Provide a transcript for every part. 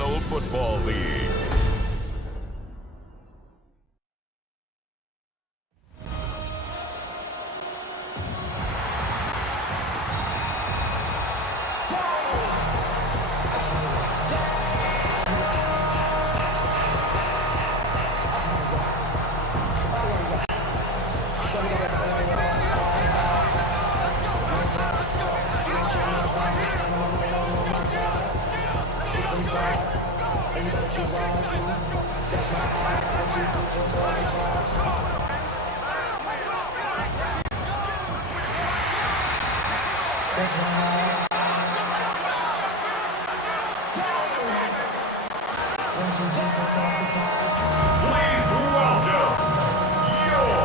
National Football League. Please welcome your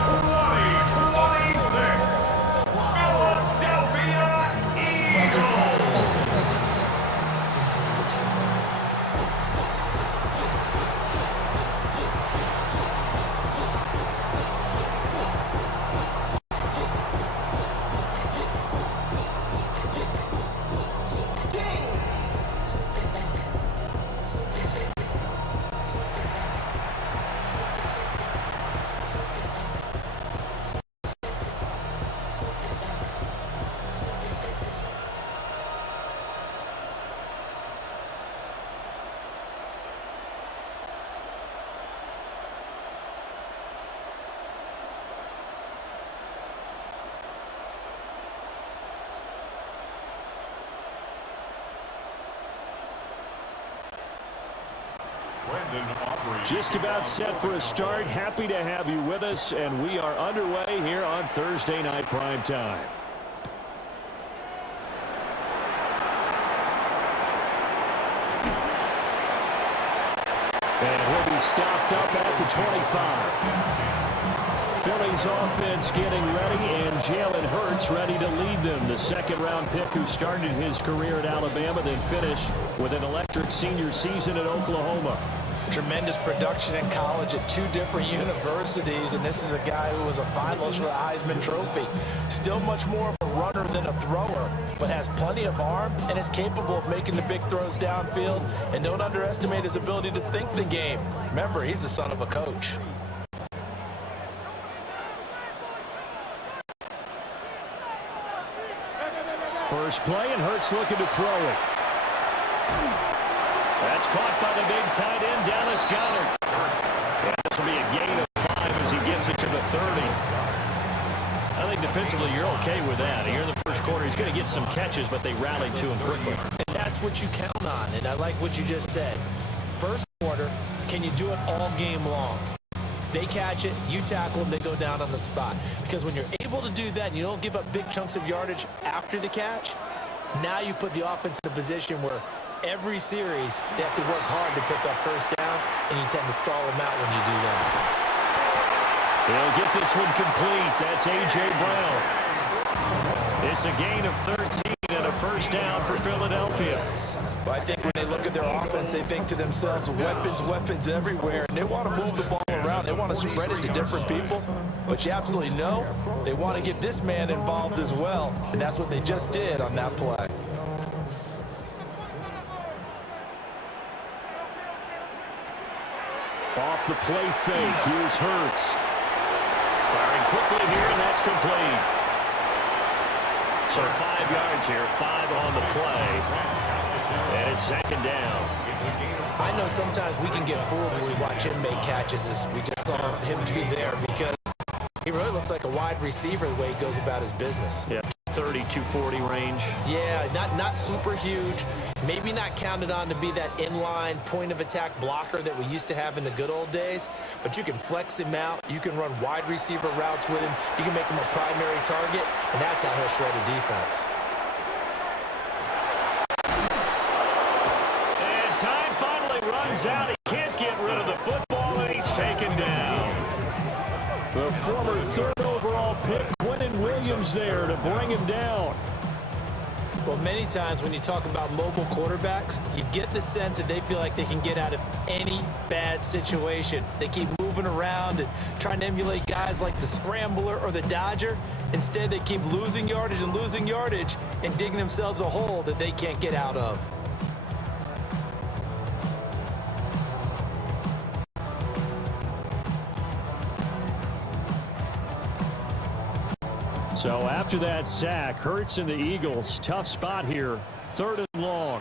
2026 Philadelphia Eagles. Just about set for a start. Happy to have you with us, and we are underway here on Thursday Night Prime Time. And he'll be stopped up at the 25. Philly's offense getting ready, and Jalen Hurts ready to lead them. The second-round pick who started his career at Alabama, then finished with an electric senior season at Oklahoma. Tremendous production in college at two different universities, and this is a guy who was a finalist for the Heisman Trophy. Still much more of a runner than a thrower, but has plenty of arm and is capable of making the big throws downfield. And don't underestimate his ability to think the game. Remember, he's the son of a coach. First play, and Hurts looking to throw it. That's caught by the big tight end, Dallas Cowboys. And this will be a gain of 5 as he gets it to the 30. I think defensively you're okay with that. Here in the first quarter, he's going to get some catches, but they rallied to him quickly. And that's what you count on, and I like what you just said. First quarter, can you do it all game long? They catch it, you tackle them, they go down on the spot. Because when you're able to do that and you don't give up big chunks of yardage after the catch, now you put the offense in a position where every series, they have to work hard to pick up first downs, and you tend to stall them out when you do that. He'll get this one complete. That's A.J. Brown. It's a gain of 13 and a first down for Philadelphia. Well, I think when they look at their offense, they think to themselves, weapons everywhere, and they want to move the ball around. They want to spread it to different people, but you absolutely know they want to get this man involved as well, and that's what they just did on that play. Off the play fake, here's Hurts. Firing quickly here, and that's complete. So 5 yards here, 5 on the play. And it's second down. I know sometimes we can get fooled when we watch him make catches, as we just saw him do there, because he really looks like a wide receiver the way he goes about his business. Yeah, 30, 240 range. Yeah, not super huge. Maybe not counted on to be that inline point-of-attack blocker that we used to have in the good old days, but you can flex him out. You can run wide receiver routes with him. You can make him a primary target, and that's how he'll shred a defense. And time finally runs out. He can't get rid of the football, and he's taken down. The former 3rd overall pick, Quentin Williams, there to bring him down. Well, many times when you talk about mobile quarterbacks, you get the sense that they feel like they can get out of any bad situation. They keep moving around and trying to emulate guys like the Scrambler or the Dodger. Instead, they keep losing yardage and digging themselves a hole that they can't get out of. So after that sack, Hurts and the Eagles, tough spot here, 3rd and long.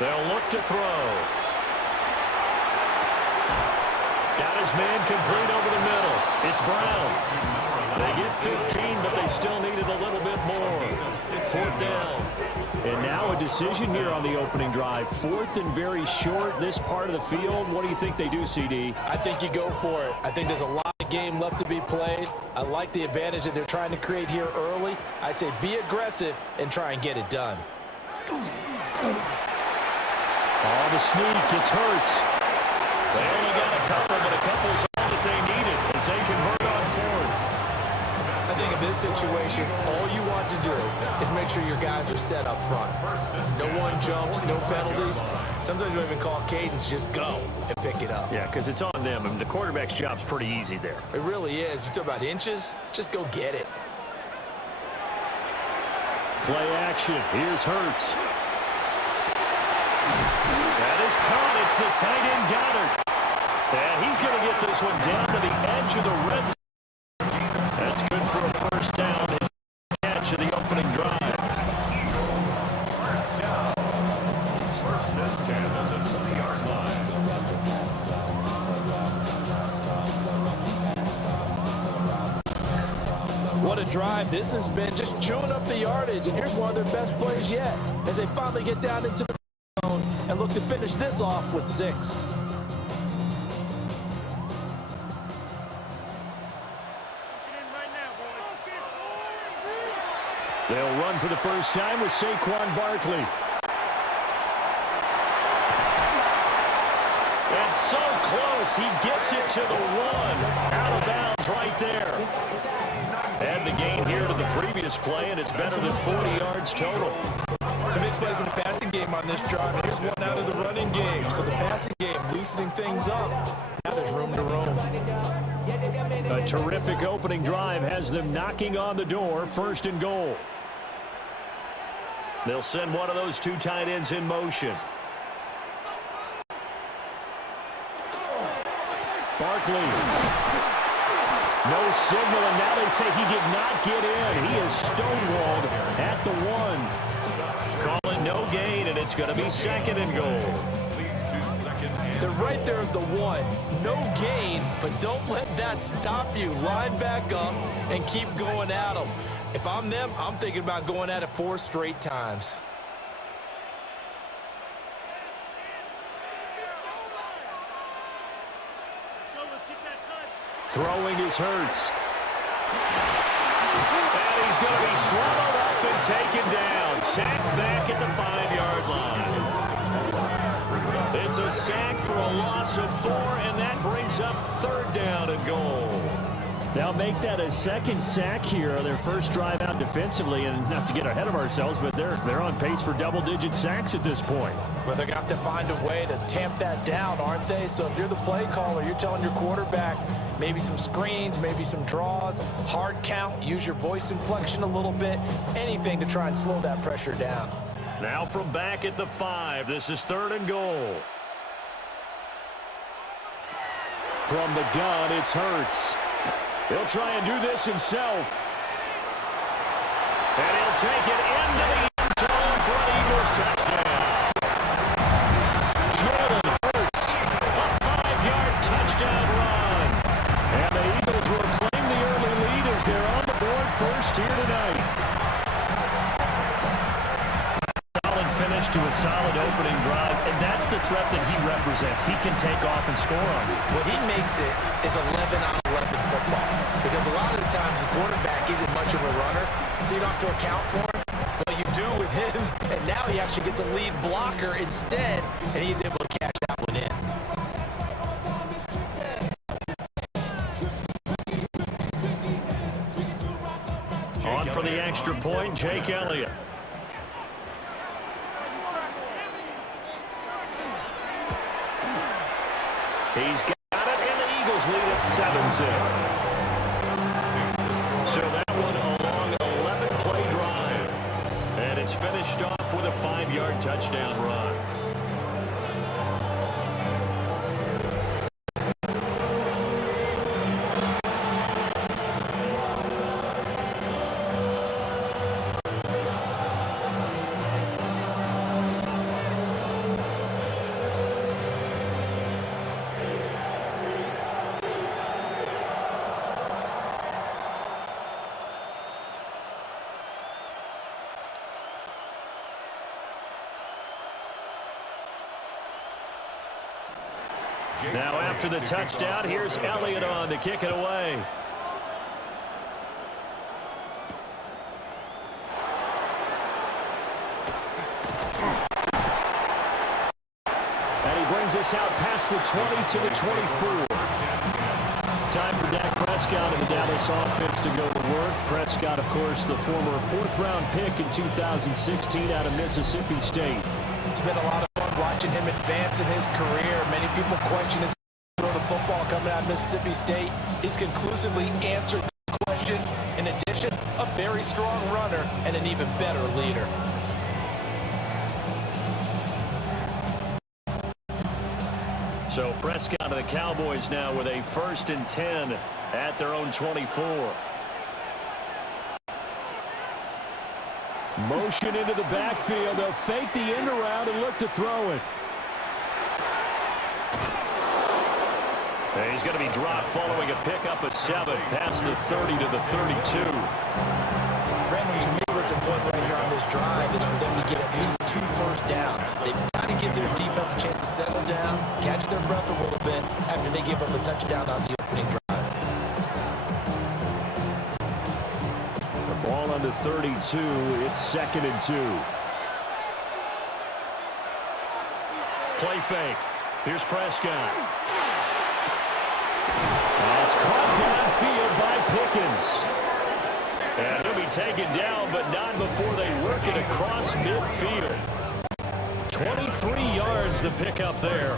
They'll look to throw. Got his man complete over the middle. It's Brown. They get 15, but they still needed a little bit more. 4th down. And now a decision here on the opening drive. 4th and very short, this part of the field. What do you think they do, CD? I think you go for it. I think there's a lot of game left to be played. I like the advantage that they're trying to create here early. I say be aggressive and try and get it done. Oh, the sneak. It's Hurts. There you got a couple, but a couple's all that they needed as they convert on 4th. I think in this situation, all you want to do is make sure your guys are set up front. No one jumps, no penalties. Sometimes we even call cadence, just go and pick it up. Yeah, because it's on them. I mean, the quarterback's job's pretty easy there. It really is. You talk about inches, just go get it. Play action. Here's Hurts. That is caught. It's the tight end Goddard. And he's going to get this one down to the edge of the red zone. That's good for a 1st down. His catch of the opening drive. 1st and 10 on the 20-yard line. What a drive this has been, just chewing up the yardage. And here's one of their best plays yet as they finally get down into the zone and look to finish this off with 6. They'll run for the first time with Saquon Barkley. And so close, he gets it to the 1. Out of bounds right there. And the gain here to the previous play, and it's better than 40 yards total. Some big plays in the passing game on this drive, and here's one out of the running game. So the passing game loosening things up. Now there's room to roam. A terrific opening drive has them knocking on the door, 1st and goal. They'll send one of those 2 tight ends in motion. Barkley. No signal, and now they say he did not get in. He is stonewalled at the 1. Calling no gain, and it's going to be 2nd and goal. They're right there at the 1. No gain, but don't let that stop you. Line back up and keep going at them. If I'm them, I'm thinking about going at it 4 straight times. Throwing is Hurts. And he's going to be swallowed up and taken down. Sacked back at the 5-yard line. It's a sack for a loss of 4, and that brings up 3rd down and goal. They'll make that a 2nd sack here, their first drive out defensively, and not to get ahead of ourselves, but they're on pace for double-digit sacks at this point. Well, they're going to have to find a way to tamp that down, aren't they? So if you're the play caller, you're telling your quarterback maybe some screens, maybe some draws, hard count, use your voice inflection a little bit, anything to try and slow that pressure down. Now from back at the 5, this is 3rd and goal. From the gun, it's Hurts. He'll try and do this himself. And he'll take it into the end zone for an Eagles touchdown. Jalen Hurts, a 5-yard touchdown run. And the Eagles will claim the early lead as they're on the board first here tonight. Solid finish to a solid opening drive, and that's the threat that he represents. He can take off and score on you. What he makes it is 11 on 11 football. Because a lot of the times the quarterback isn't much of a runner, so you don't have to account for him. Well, you do with him, and now he actually gets a lead blocker instead, and he's able to cash that one in. On for the extra point, Jake Elliott. He's got it, and the Eagles lead at 7-0. So that one a long 11-play drive. And it's finished off with a 5-yard touchdown run. Now after the touchdown, here's Elliott on to kick it away. And he brings us out past the 20 to the 24. Time for Dak Prescott and the Dallas offense to go to work. Prescott, of course, the former fourth-round pick in 2016 out of Mississippi State. It's been a lot of fun watching him advance in his career. Many people question his throw to football coming out of Mississippi State. He's conclusively answered the question. In addition, a very strong runner and an even better leader. So Prescott and the Cowboys now with a 1st and 10 at their own 24. Motion into the backfield. They'll fake the end around and look to throw it. And he's going to be dropped following a pickup of 7 past the 30 to the 32. Brandon, to me, what's important right here on this drive is for them to get at least 2 first downs. They've got to give their defense a chance to settle down, catch their breath a little bit after they give up a touchdown on the opening drive. The ball on the 32. It's 2nd and 2. Play fake. Here's Prescott. That's caught downfield by Pickens. And he'll be taken down, but not before they work it across midfield. 23 yards to pick up there.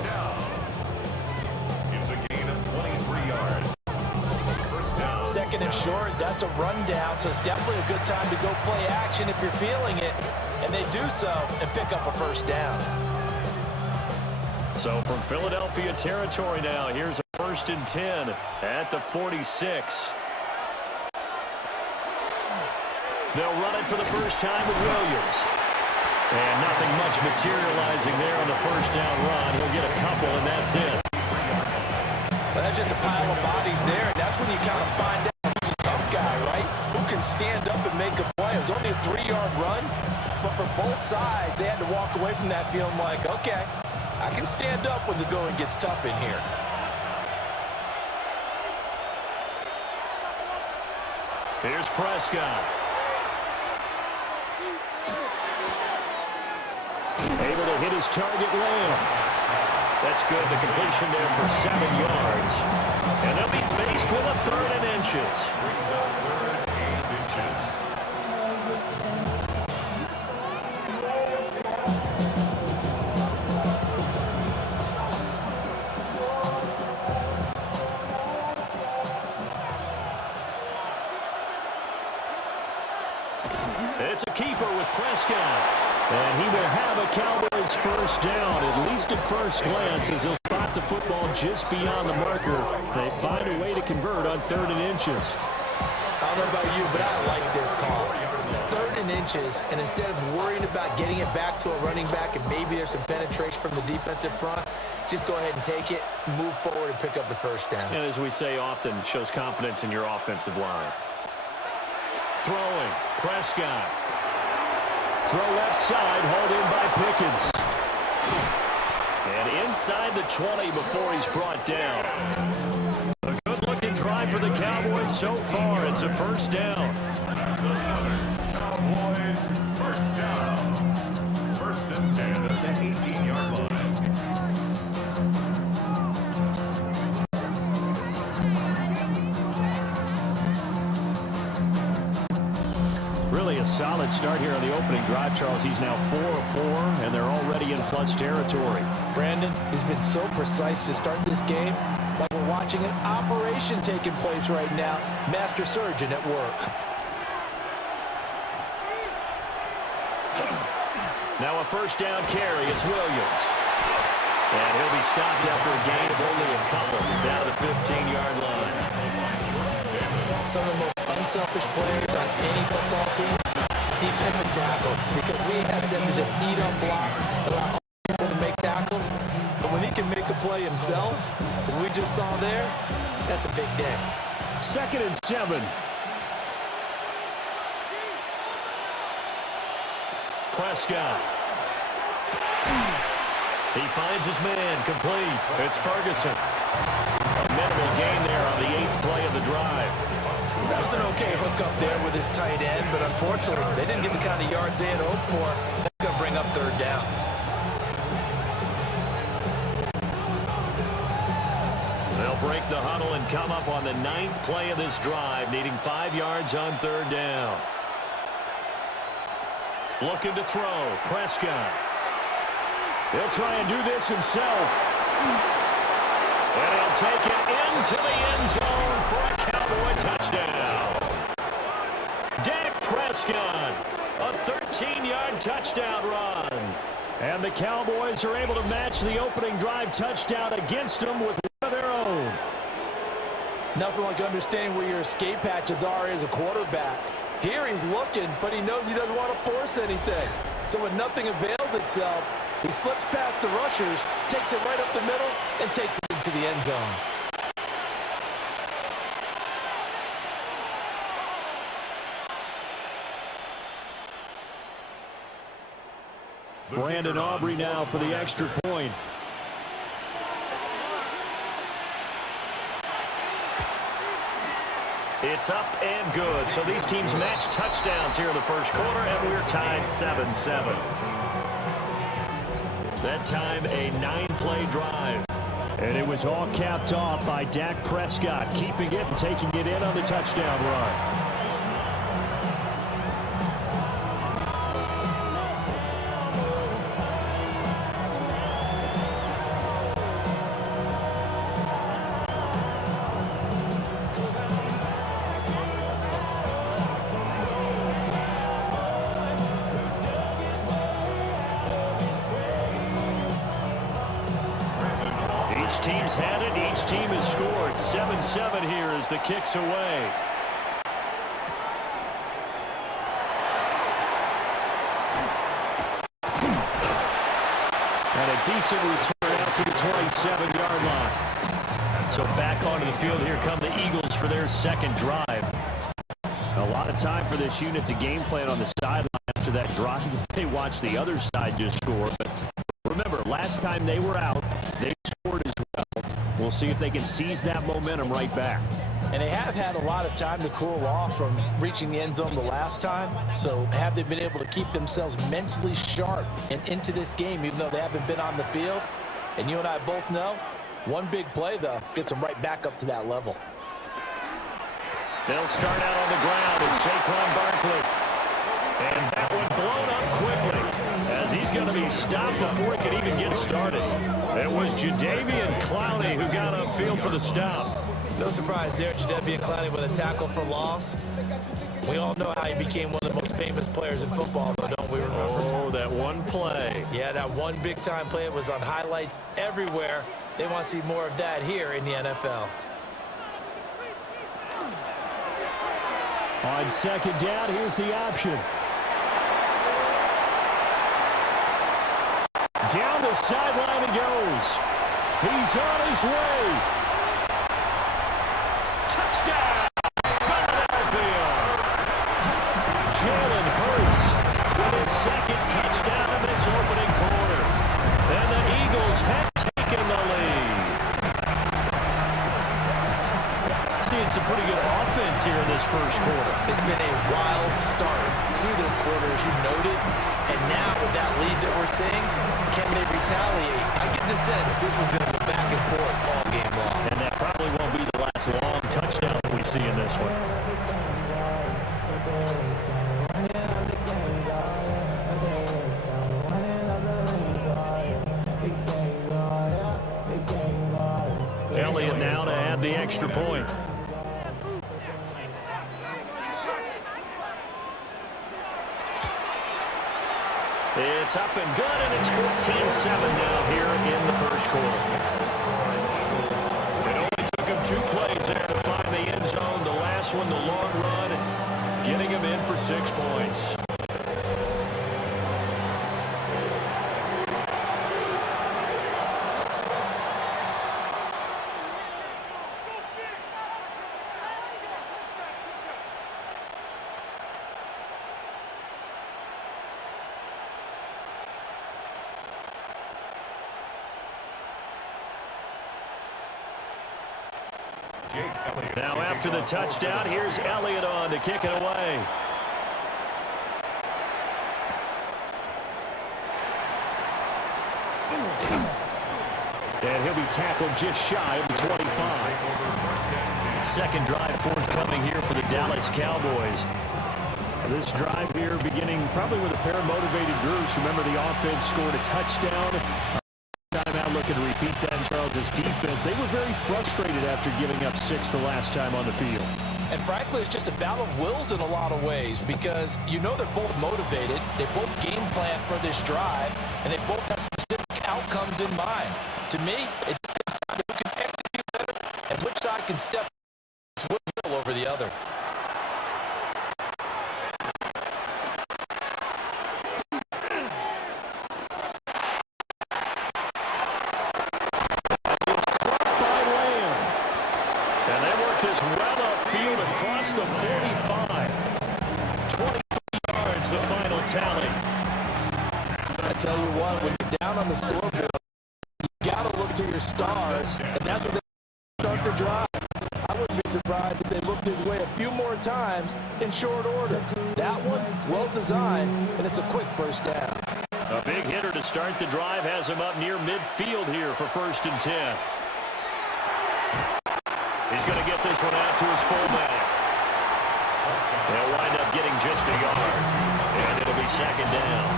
It's a gain of 23 yards. 2nd and short, that's a rundown, so it's definitely a good time to go play action if you're feeling it. And they do so and pick up a 1st down. So from Philadelphia territory now, here's a 1st and 10 at the 46. They'll run it for the first time with Williams. And nothing much materializing there on the 1st down run. He'll get a couple, and that's it. But that's just a pile of bodies there, and that's when you kind of find out who's a tough guy, right? Who can stand up and make a play. It was only a 3-yard run, but for both sides, they had to walk away from that feeling like, okay, I can stand up when the going gets tough in here. Here's Prescott. Able to hit his target land. That's good. The completion there for 7 yards. And they'll be faced with a 3rd and inches. It's a keeper with Prescott. And he will have a Cowboys 1st down, at least at first glance, as he'll spot the football just beyond the marker. They find a way to convert on 3rd and inches. I don't know about you, but I like this call. 3rd and inches, and instead of worrying about getting it back to a running back and maybe there's some penetration from the defensive front, just go ahead and take it, move forward, and pick up the 1st down. And as we say often, shows confidence in your offensive line. Throwing, Prescott. Throw left side, hauled in by Pickens. And inside the 20 before he's brought down. A good-looking drive for the Cowboys so far. It's a 1st down. Cowboys, 1st down. 1st and 10 at the 18-yard line. Really a solid start here on the opening drive, Charles. He's now 4 of 4, and they're already in plus territory. Brandon, he's been so precise to start this game, like we're watching an operation taking place right now. Master surgeon at work. Now a 1st down carry. It's Williams. And he'll be stopped after a gain of only a couple down to the 15-yard line. Some of the most unselfish players on any football team, defensive tackles, because we ask them to just eat up blocks, allow other people to make tackles. But when he can make a play himself, as we just saw there, that's a big day. 2nd and 7. Prescott. He finds his man, complete. It's Ferguson. A minimal gain there on the 8th play of the drive. That was an okay hookup there with his tight end, but unfortunately, they didn't get the kind of yards they had hoped for. That's going to bring up 3rd down. They'll break the huddle and come up on the 9th play of this drive, needing 5 yards on 3rd down. Looking to throw, Prescott. He'll try and do this himself. And he'll take it into the end zone for a Cowboy touchdown. Dak Prescott, a 13-yard touchdown run. And the Cowboys are able to match the opening drive touchdown against them with one of their own. Nothing like understanding where your escape hatches are as a quarterback. Here he's looking, but he knows he doesn't want to force anything. So when nothing avails itself, he slips past the rushers, takes it right up the middle, and takes it into the end zone. Brandon Aubrey now for the extra point. It's up and good. So these teams match touchdowns here in the first quarter, and we're tied 7-7. That time, a 9-play drive. And it was all capped off by Dak Prescott, keeping it and taking it in on the touchdown run. Each team's had it. Each team has scored. 7-7 here as the kick's away. And a decent return out to the 27-yard line. So back onto the field, here come the Eagles for their second drive. A lot of time for this unit to game plan on the sideline after that drive. They watch the other side just score. But remember, last time they were out, they scored as well. We'll see if they can seize that momentum right back. And they have had a lot of time to cool off from reaching the end zone the last time. So have they been able to keep themselves mentally sharp and into this game, even though they haven't been on the field? And you and I both know, one big play, though, gets them right back up to that level. They'll start out on the ground, and Saquon Barkley. And that one blown up quickly, as he's going to be stopped before he could even get started. It was Jadeveon Clowney who got upfield for the stop. No surprise there, Jadeveon Clowney with a tackle for loss. We all know how he became one of the most famous players in football, though, don't we remember? Oh, that one play. Yeah, that one big-time play. It was on highlights everywhere. They want to see more of that here in the NFL. On second down, here's the option. Down the sideline he goes. He's on his way. Touchdown, Philadelphia. Jalen Hurts with his second touchdown in this opening quarter. And the Eagles have taken the lead. Seeing some pretty good offense here in this first quarter. It's been a wild start to this quarter, as you noted. And now with that lead that we're seeing, can they retaliate? I get the sense this one's going to go back and forth all game long. And that probably won't be the last long touchdown that we see in this one. Elliott now to add the extra point. It's up and good, and it's 14-7 now here in the first quarter. It only took him 2 plays there to find the end zone. The last one, the long run, getting him in for 6 points. Now after the touchdown, here's Elliott on to kick it away. And he'll be tackled just shy of the 25. Second drive forthcoming here for the Dallas Cowboys. This drive here beginning probably with a pair of motivated groups. Remember, the offense scored a touchdown. Timeout looking to repeat that in Charles' defense. They were very frustrated after giving up 6 the last time on the field. And frankly, it's just a battle of wills in a lot of ways because you know they're both motivated. They both game plan for this drive, and they both have specific outcomes in mind. To me, it just comes down to who can execute better and which side can step will over the other. The 45, 23 yards, the final tally. I tell you what, when you're down on the scoreboard, you got to look to your stars, and that's what they start the drive. I wouldn't be surprised if they looked his way a few more times in short order. That one, well designed, and it's a quick first down. A big hitter to start the drive has him up near midfield here for 1st and 10. He's going to get this one out to his fullback. They'll wind up getting just a yard, and it'll be 2nd down.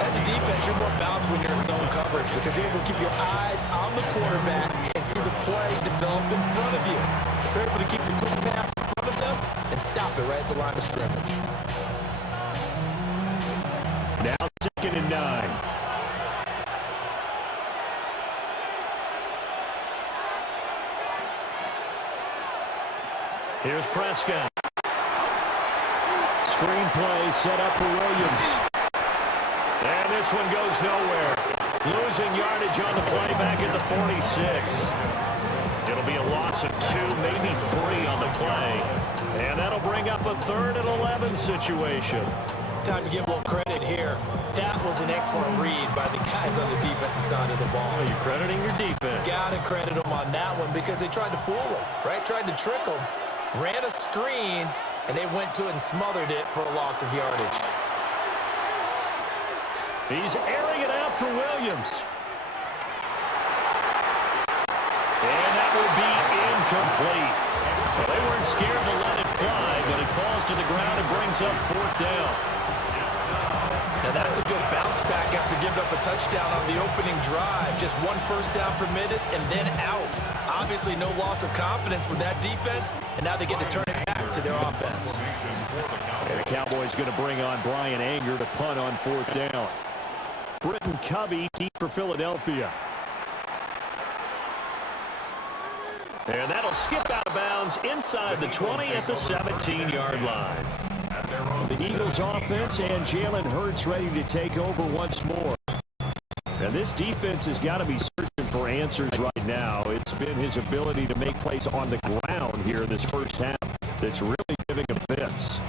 As a defense, you're more balanced when you're in zone coverage because you're able to keep your eyes on the quarterback and see the play develop in front of you. You're able to keep the quick pass in front of them and stop it right at the line of scrimmage. Now 2nd and 9. Here's Prescott. Screenplay set up for Williams. And this one goes nowhere. Losing yardage on the play back at the 46. It'll be a loss of 2, maybe 3 on the play. And that'll bring up a 3rd and 11 situation. Time to give a little credit here. That was an excellent read by the guys on the defensive side of the ball. Oh, you're crediting your defense. Got to credit them on that one because they tried to fool him, right? Tried to trick him. Ran a screen, and they went to it and smothered it for a loss of yardage. He's airing it out for Williams. And that will be incomplete. Well, they weren't scared to let it fly, but it falls to the ground and brings up 4th down. Now that's a good bounce back after giving up a touchdown on the opening drive. Just 1 first down permitted and then out. Obviously no loss of confidence with that defense, and now they get to turn it back to their offense. And the Cowboys going to bring on Brian Anger to punt on 4th down. Britton Covey deep for Philadelphia. And that'll skip out of bounds inside the 20 at the 17-yard line. The Eagles offense and Jalen Hurts ready to take over once more. And this defense has got to be searching for answers right now. It's been his ability to make plays on the ground here in this first half that's really giving him fits.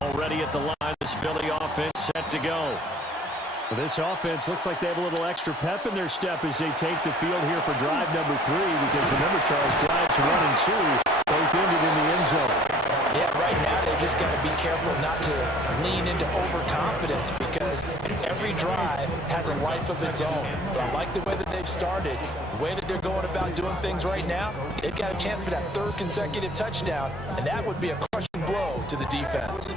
Already at the line, this Philly offense set to go. Well, this offense looks like they have a little extra pep in their step as they take the field here for drive number 3 because remember, Charles, drives 1 and 2 both ended in the end zone. Yeah, right now they've just got to be careful not to lean into overconfidence because every drive has a life of its own. So I like the way that they've started, the way that they're going about doing things right now. They've got a chance for that 3rd consecutive touchdown, and that would be a crushing blow to the defense.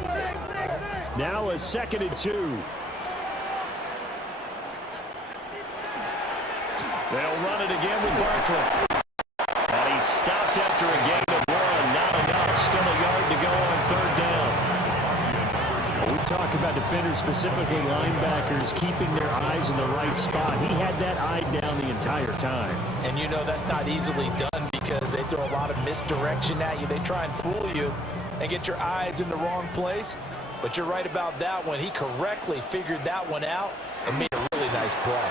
Now a 2nd and 2. They'll run it again with Barkley. And he's stopped after a gain of 1. Not enough. Still a yard to go on 3rd down. Well, we talk about defenders, specifically linebackers, keeping their eyes in the right spot. He had that eye down the entire time. And you know that's not easily done because they throw a lot of misdirection at you. They try and fool you and get your eyes in the wrong place. But you're right about that one. He correctly figured that one out and made a really nice play.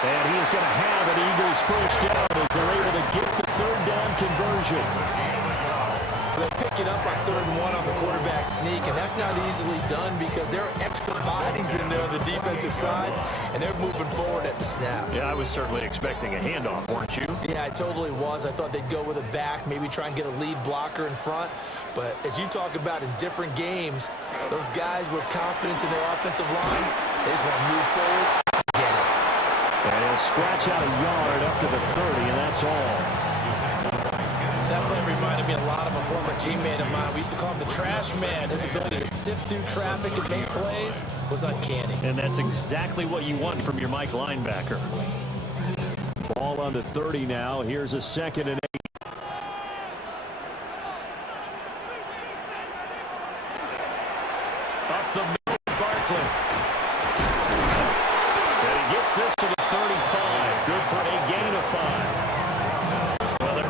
And he is going to have an Eagles first down as they're able to get the third down conversion. They pick it up on 3rd and 1 on the quarterback sneak, and that's not easily done because there are extra bodies in there on the defensive side, and they're moving forward at the snap. Yeah, I was certainly expecting a handoff, weren't you? Yeah, I totally was. I thought they'd go with a back, maybe try and get a lead blocker in front. But as you talk about in different games, those guys with confidence in their offensive line, they just want to move forward and get it. And he'll scratch out a yard up to the 30, and that's all. That play reminded me a lot of a former teammate of mine. We used to call him the trash man. His ability to sift through traffic and make plays was uncanny. And that's exactly what you want from your Mike linebacker. Ball on the 30 now. Here's a 2nd and 8. Up the middle, Barkley. And he gets this to the 35. Good for a gain of 5.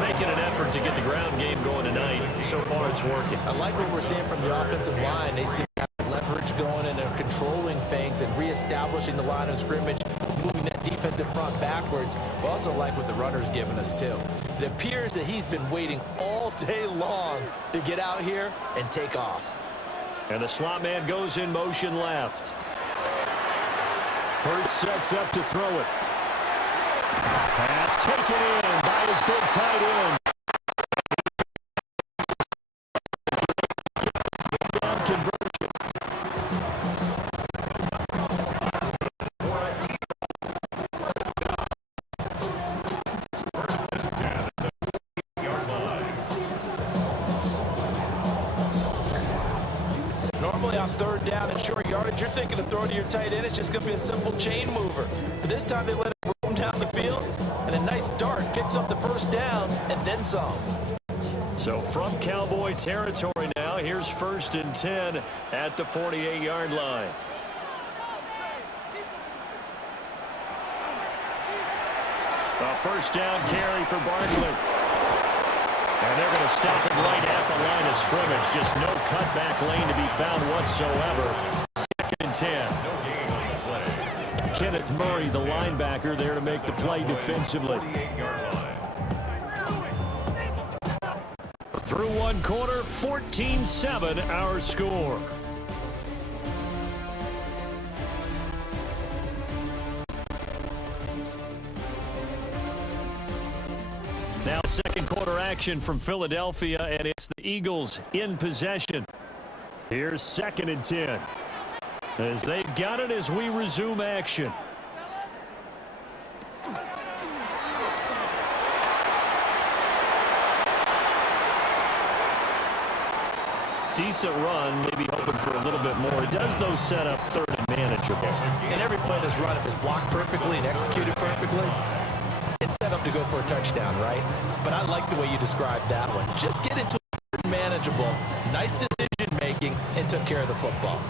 Making an effort to get the ground game going tonight. So far, it's working. I like what we're seeing from the offensive line. They seem to have leverage going, and they're controlling things and reestablishing the line of scrimmage, moving that defensive front backwards, but also like what the runner's giving us, too. It appears that he's been waiting all day long to get out here and take off. And the slot man goes in motion left. Hurts sets up to throw it. Pass taken in by his big tight end. Down conversion. Normally on 3rd down and short yardage, you're thinking of throwing to your tight end. It's just going to be a simple chain mover. But this time they let it roam down the field, and a nice dart picks up the 1st down and then some. So from Cowboy territory now, here's 1st and 10 at the 48-yard line. A 1st down carry for Barkley. And they're going to stop it right at the line of scrimmage. Just no cutback lane to be found whatsoever. 2nd and 10. Kenneth Murray, the linebacker, there to make the play defensively. Through one quarter, 14-7 our score. Now 2nd quarter action from Philadelphia, and it's the Eagles in possession. Here's 2nd and 10. As they've got it as we resume action. Decent run, maybe hoping for a little bit more. It does, though, set up 3rd and manageable. And every play that's run, if it's blocked perfectly and executed perfectly, it's set up to go for a touchdown, right? But I like the way you described that one. Just get into it manageable, nice decision-making, and took care of the football.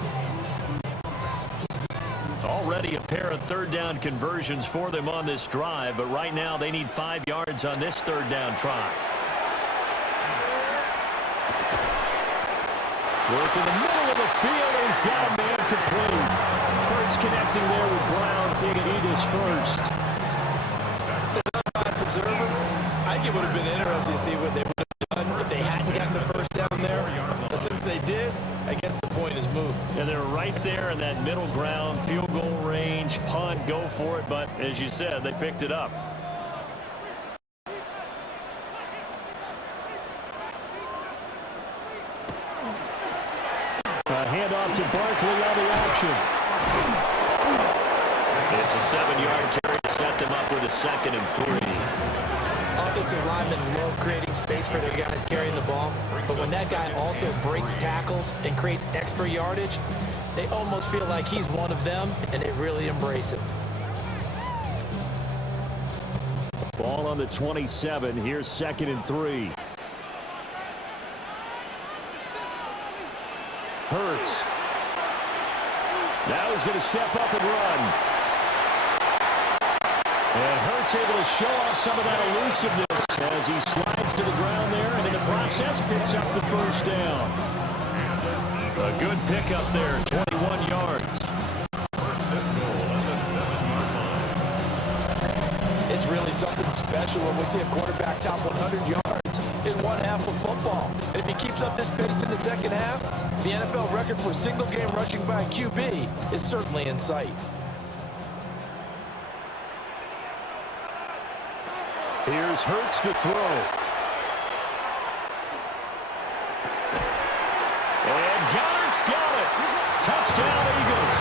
Already a pair of 3rd down conversions for them on this drive, but right now they need 5 yards on this 3rd down try. Work in the middle of the field, and he's got a man complete. Hurts connecting there with Brown, thinking Eagles first. As an unbiased observer, I think it would have been interesting to see what they would have done if they hadn't gotten the 1st down there. But since they did, I guess the point is moved. And they're right there in that middle ground, field goal range, punt, go for it. But as you said, they picked it up. A handoff to Barkley on the option. It's a 7-yard carry to set them up with a 2nd and 3. Offensive linemen love creating space for their guys carrying the ball, but when that guy also breaks tackles and creates extra yardage, they almost feel like he's one of them, and they really embrace it. Ball on the 27. Here's 2nd and 3. Hurts. Now he's going to step up and run. And Hurts able to show off some of that elusiveness as he slides to the ground there, and in the process picks up the 1st down. A good pickup there, 21 yards. It's really something special when we see a quarterback top 100 yards in one half of football. And if he keeps up this pace in the second half, the NFL record for single-game rushing by a QB is certainly in sight. Here's Hurts to throw. And Goddard's got it. Touchdown, Eagles.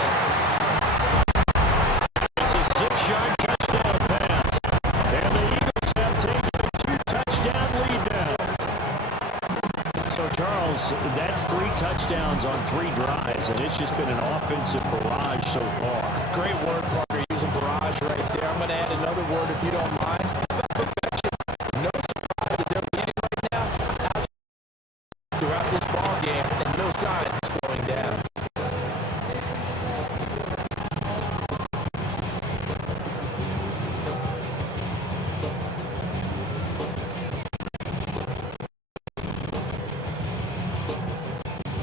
It's a 6-yard touchdown pass. And the Eagles have taken a 2-touchdown lead now. So, Charles, that's 3 touchdowns on 3 drives, and it's just been an offensive barrage so far. Great word, partner, using barrage right there. I'm going to add another word if you don't mind. No surprise that they're leading right now throughout this ball game, and no signs of slowing down.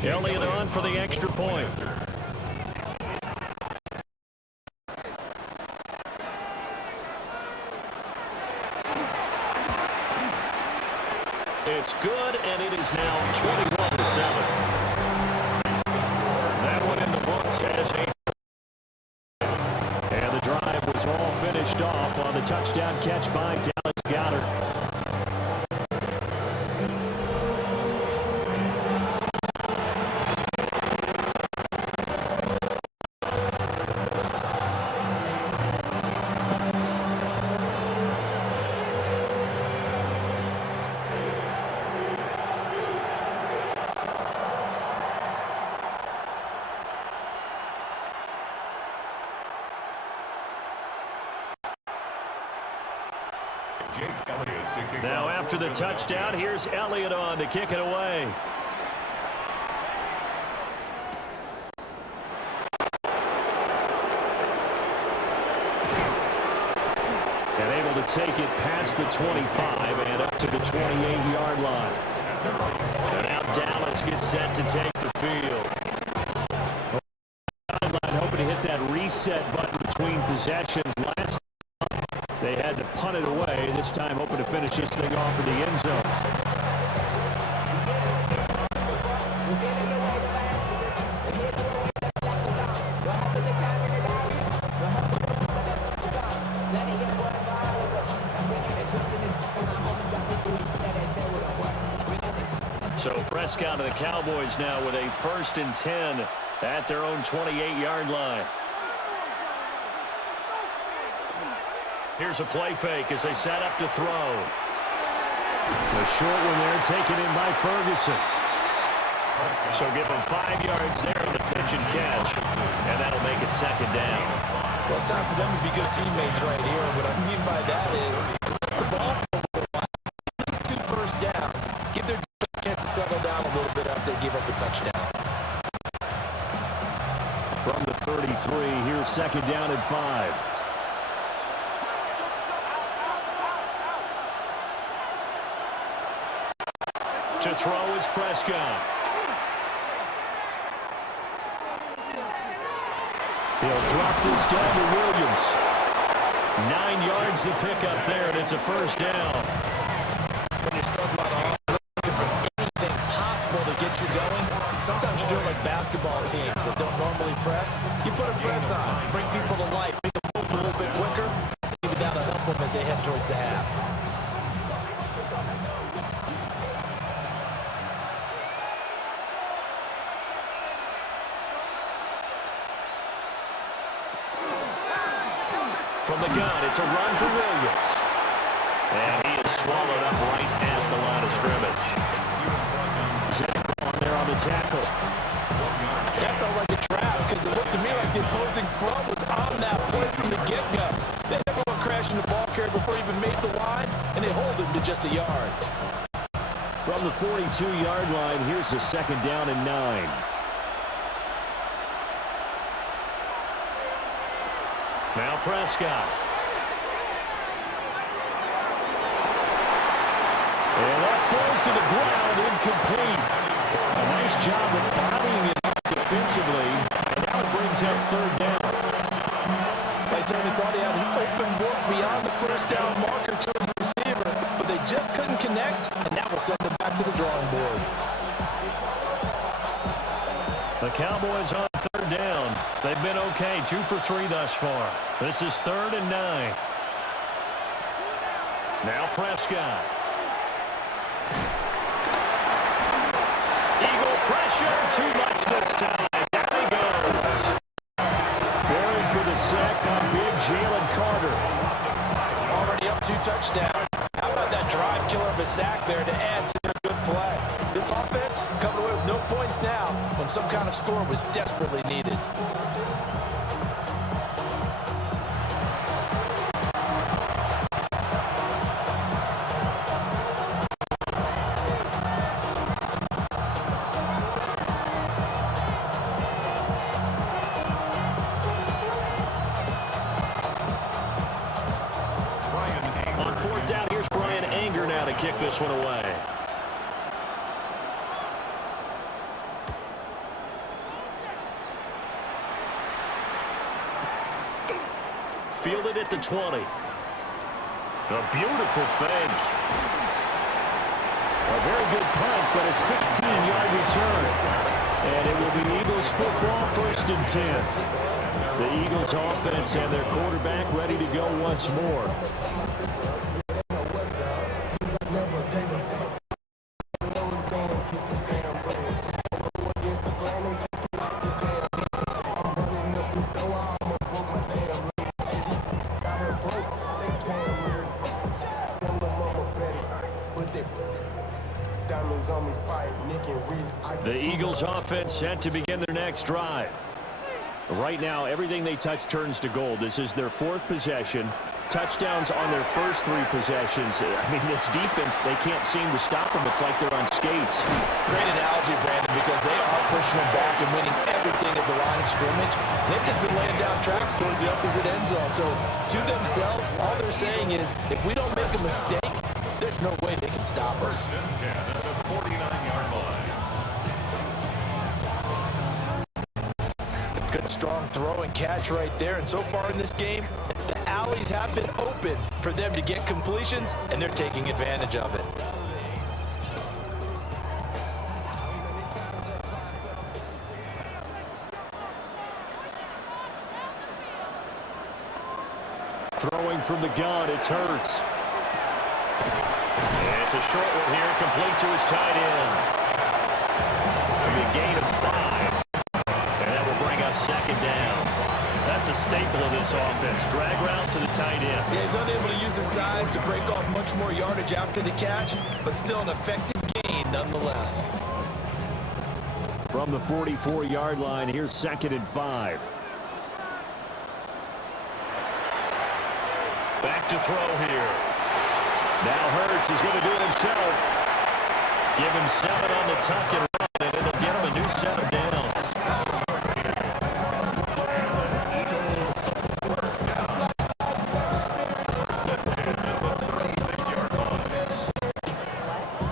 Elliott on for the extra point. It's good, and it is now 21-7. That one in the books as a... And the drive was all finished off on the touchdown catch by Dallas Cowboys. Now after the touchdown, here's Elliott on to kick it away. And able to take it past the 25 and up to the 28-yard line. And now Dallas gets set to take the field. Sideline hoping to hit that reset button between possessions. Last they had to punt it away. This time hoping to finish this thing off in the end zone. So Prescott of the Cowboys now with a 1st and 10 at their own 28-yard line. Here's a play fake as they set up to throw. The short one there taken in by Ferguson. So give them 5 yards there on the pitch and catch. And that'll make it 2nd down. Well, it's time for them to be good teammates right here. And what I mean by that is, set the ball for a little while. At least 2 first downs. Give their defense a chance to settle down a little bit after they give up a touchdown. From the 33, here's 2nd down and 5. To throw is Prescott. He'll drop this down to Williams. 9 yards the pickup there, and it's a 1st down. When you're struggling on looking for anything possible to get you going, sometimes you're doing like basketball teams that don't normally press. You put a press on, bring people to life, make them move a little bit quicker. Maybe that'll help them as they head towards the half. From the gun, it's a run for Williams. And he is swallowed up right at the line of scrimmage. Zach on there on the tackle. That felt like a trap because it looked to me like the opposing front was on that play from the get-go. They never went crashing the ball carrier before he even made the line, and they hold him to just a yard. From the 42-yard line, here's the 2nd down and 9. Now Prescott. And that falls to the ground, incomplete. A nice job of bodying it up defensively. And now it brings up 3rd down. Like certainly thought he had an open look beyond the first down marker to the receiver, but they just couldn't connect, and that will send them back to the drawing board. The Cowboys on third down. They've been okay, 2 for 3 thus far. This is 3rd and 9. Now Prescott. Eagle pressure, too much this time. Down he goes. Buried for the sack on big Jalen Carter. Already up 2 touchdowns. How about that drive killer of a sack there to add to their good play? This offense coming away with no points now when some kind of score was desperately needed. On 4th down, here's Brian Anger now to kick this one away. Fielded at the 20. A beautiful fake. A very good punt, but a 16-yard return. And it will be Eagles football, 1st and 10. The Eagles offense and their quarterback ready to go once more. The Eagles offense set to begin their next drive. Right now, everything they touch turns to gold. This is their 4th possession. Touchdowns on their first 3 possessions. I mean, this defense, they can't seem to stop them. It's like they're on skates. Great analogy, Brandon, because they are pushing them back and winning everything at the line of scrimmage. And they've just been laying down tracks towards the opposite end zone. So, to themselves, all they're saying is, if we don't make a mistake, there's no way they can stop us. 1st and 10 at the 49-yard line. Good, strong throw and catch right there. And so far in this game, the alleys have been open for them to get completions, and they're taking advantage of it. Throwing from the gun, it's Hurts. And it's a short one here, complete to his tight end. A gain of 5. And that will bring up 2nd down. That's a staple of this offense. Drag route to the tight end. Yeah, he's unable to use his size to break off much more yardage after the catch, but still an effective gain nonetheless. From the 44-yard line, here's 2nd and 5. Back to throw here. Now Hurts is going to do it himself. Give him 7 on the tuck and run, and it'll get him a new set of downs.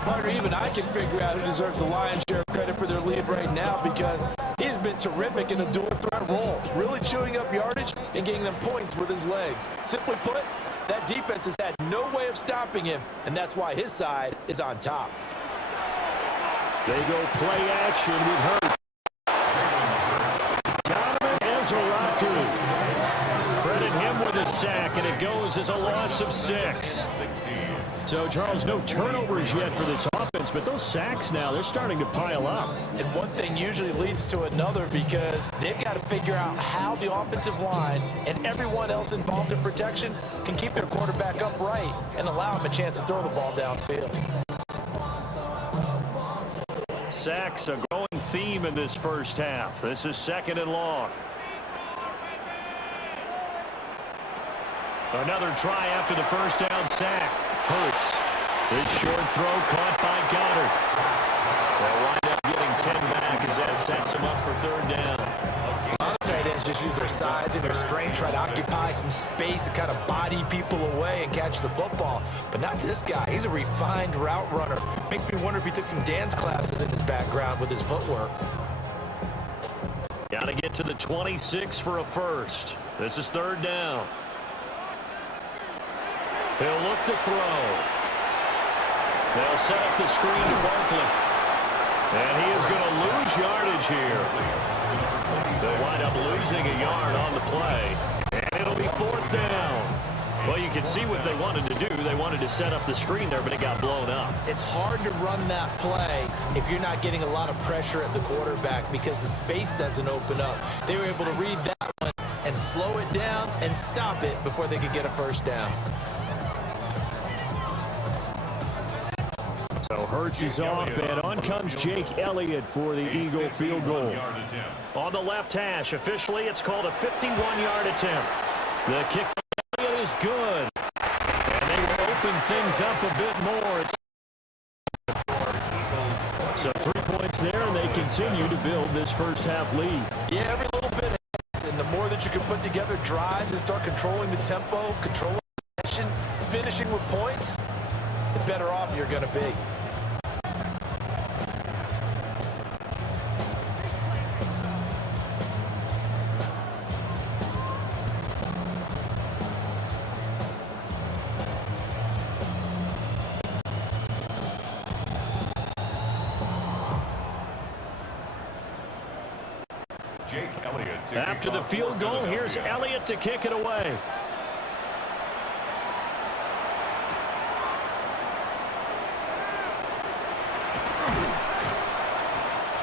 Partner, even I can figure out who deserves the lion's share of credit for their lead right now, because he's been terrific in a dual threat role, really chewing up yardage and getting them points with his legs. Simply put, that defense has had no way of stopping him, and that's why his side is on top. They go play action with Hurts. Donovan Ezeraku. Credit him with a sack, and it goes as a loss of 6. So, Charles, no turnovers yet for this offense, but those sacks now, they're starting to pile up. And one thing usually leads to another, because they've got to figure out how the offensive line and everyone else involved in protection can keep their quarterback upright and allow him a chance to throw the ball downfield. Sacks a growing theme in this first half. This is 2nd and long. Another try after the first down sack. Hurts. This short throw caught by Goddard. They'll wind up getting 10 back as that sets him up for 3rd down. A lot of tight ends just use their size and their strength, try to occupy some space and kind of body people away and catch the football. But not this guy. He's a refined route runner. Makes me wonder if he took some dance classes in his background with his footwork. Got to get to the 26 for a first. This is third down. He'll look to throw. They'll set up the screen to Barkley. And he is going to lose yardage here. They'll wind up losing a yard on the play. And it'll be fourth down. Well, you can see what they wanted to do. They wanted to set up the screen there, but it got blown up. It's hard to run that play if you're not getting a lot of pressure at the quarterback because the space doesn't open up. They were able to read that one and slow it down and stop it before they could get a first down. So Hurts is off, and on comes Jake Elliott for the Eagle field goal. On the left hash, officially, it's called a 51-yard attempt. The kick is good, and they will open things up a bit more. So 3 points there, and they continue to build this first half lead. Yeah, every little bit helps, and the more that you can put together drives and start controlling the tempo, controlling possession, finishing with points, the better off you're going to be. After the field goal, here's Elliott to kick it away.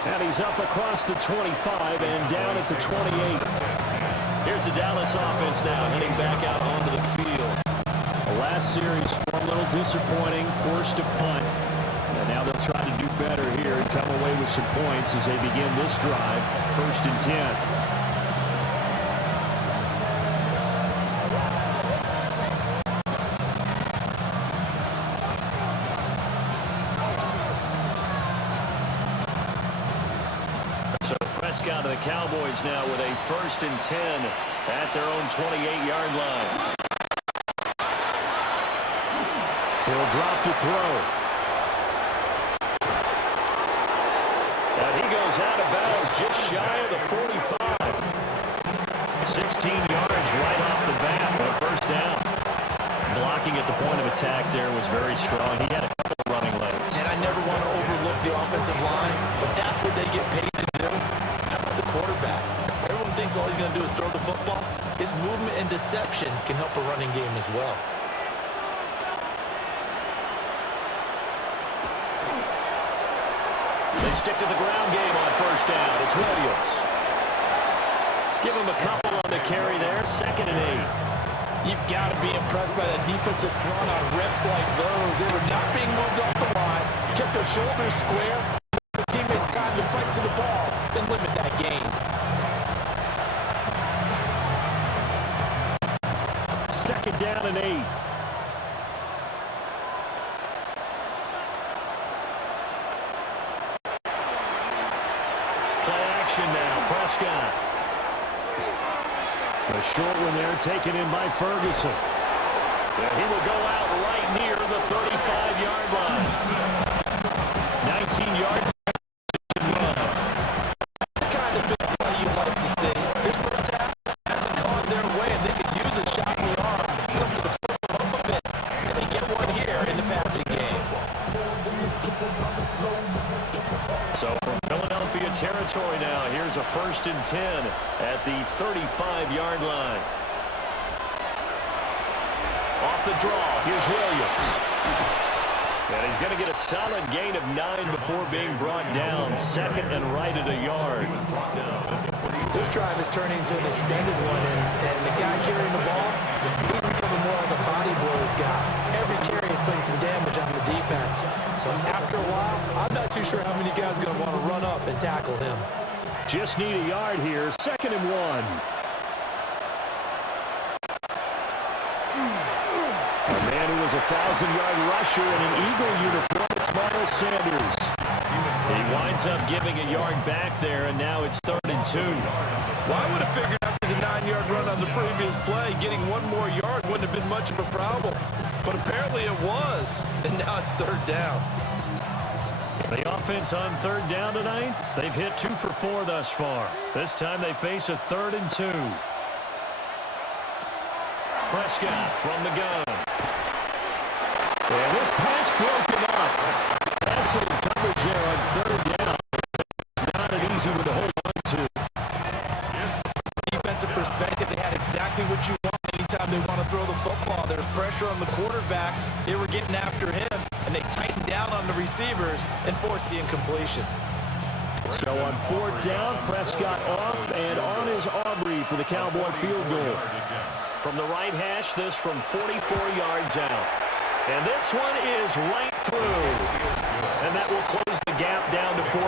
And he's up across the 25 and down at the 28. Here's the Dallas offense now heading back out onto the field. The last series for a little disappointing, forced to punt. And now they'll try to do better here and come away with some points as they begin this drive, 1st and 10. Prescott of the Cowboys now with a 1st and 10 at their own 28-yard line. He'll drop to throw. And he goes out of bounds just shy of the 45. 16 yards right off the bat for a first down. Blocking at the point of attack there was very strong. He had a couple of running lanes. And I never want to overlook the offensive line, but that's what they get paid to do. Quarterback. Everyone thinks all he's going to do is throw the football. His movement and deception can help a running game as well. They stick to the ground game on first down. It's Williams. Give him a couple on the carry there. 2nd and 8. You've got to be impressed by that defensive front on reps like those. They were not being moved off the line. Kept their shoulders square. The teammates time to fight to the ball and limit that gain. 2nd down and 8. Play action now. Prescott. A short one there taken in by Ferguson. And he will go out right near the 35-yard line. 19 yards. Territory now. Here's a 1st and 10 at the 35-yard line. Off the draw, here's Williams. And he's going to get a solid gain of 9 before being brought down. 2nd and right at a yard. This drive is turning into an extended one, and the guy carrying the ball, he's becoming more like a body blows guy. Every carry is putting some damage on the defense. So after a while, I'm not too sure how many guys are going to want to run up and tackle him. Just need a yard here. 2nd and 1. A man who was a 1,000-yard rusher in an Eagle uniform. It's Miles Sanders. He winds up giving a yard back there, and now it's 3rd and 2. Well, I would have figured after the 9-yard run on the previous play, getting 1 more yard wouldn't have been much of a problem. But apparently it was, and now it's 3rd down. The offense on 3rd down tonight, they've hit 2 for 4 thus far. This time they face a 3rd and 2. Prescott from the gun. And this pass broken up. Excellent coverage there on third down. It's not an easy one to hold on to. Defensive perspective, they had exactly what you want anytime they want to throw the football. There's pressure on the quarterback. They were getting after him, and they tightened down on the receivers and forced the incompletion. So on fourth down, Prescott off and on is Aubrey for the Cowboy field goal. From the right hash, this from 44 yards out. And this one is right through. And that will close the gap down to 14.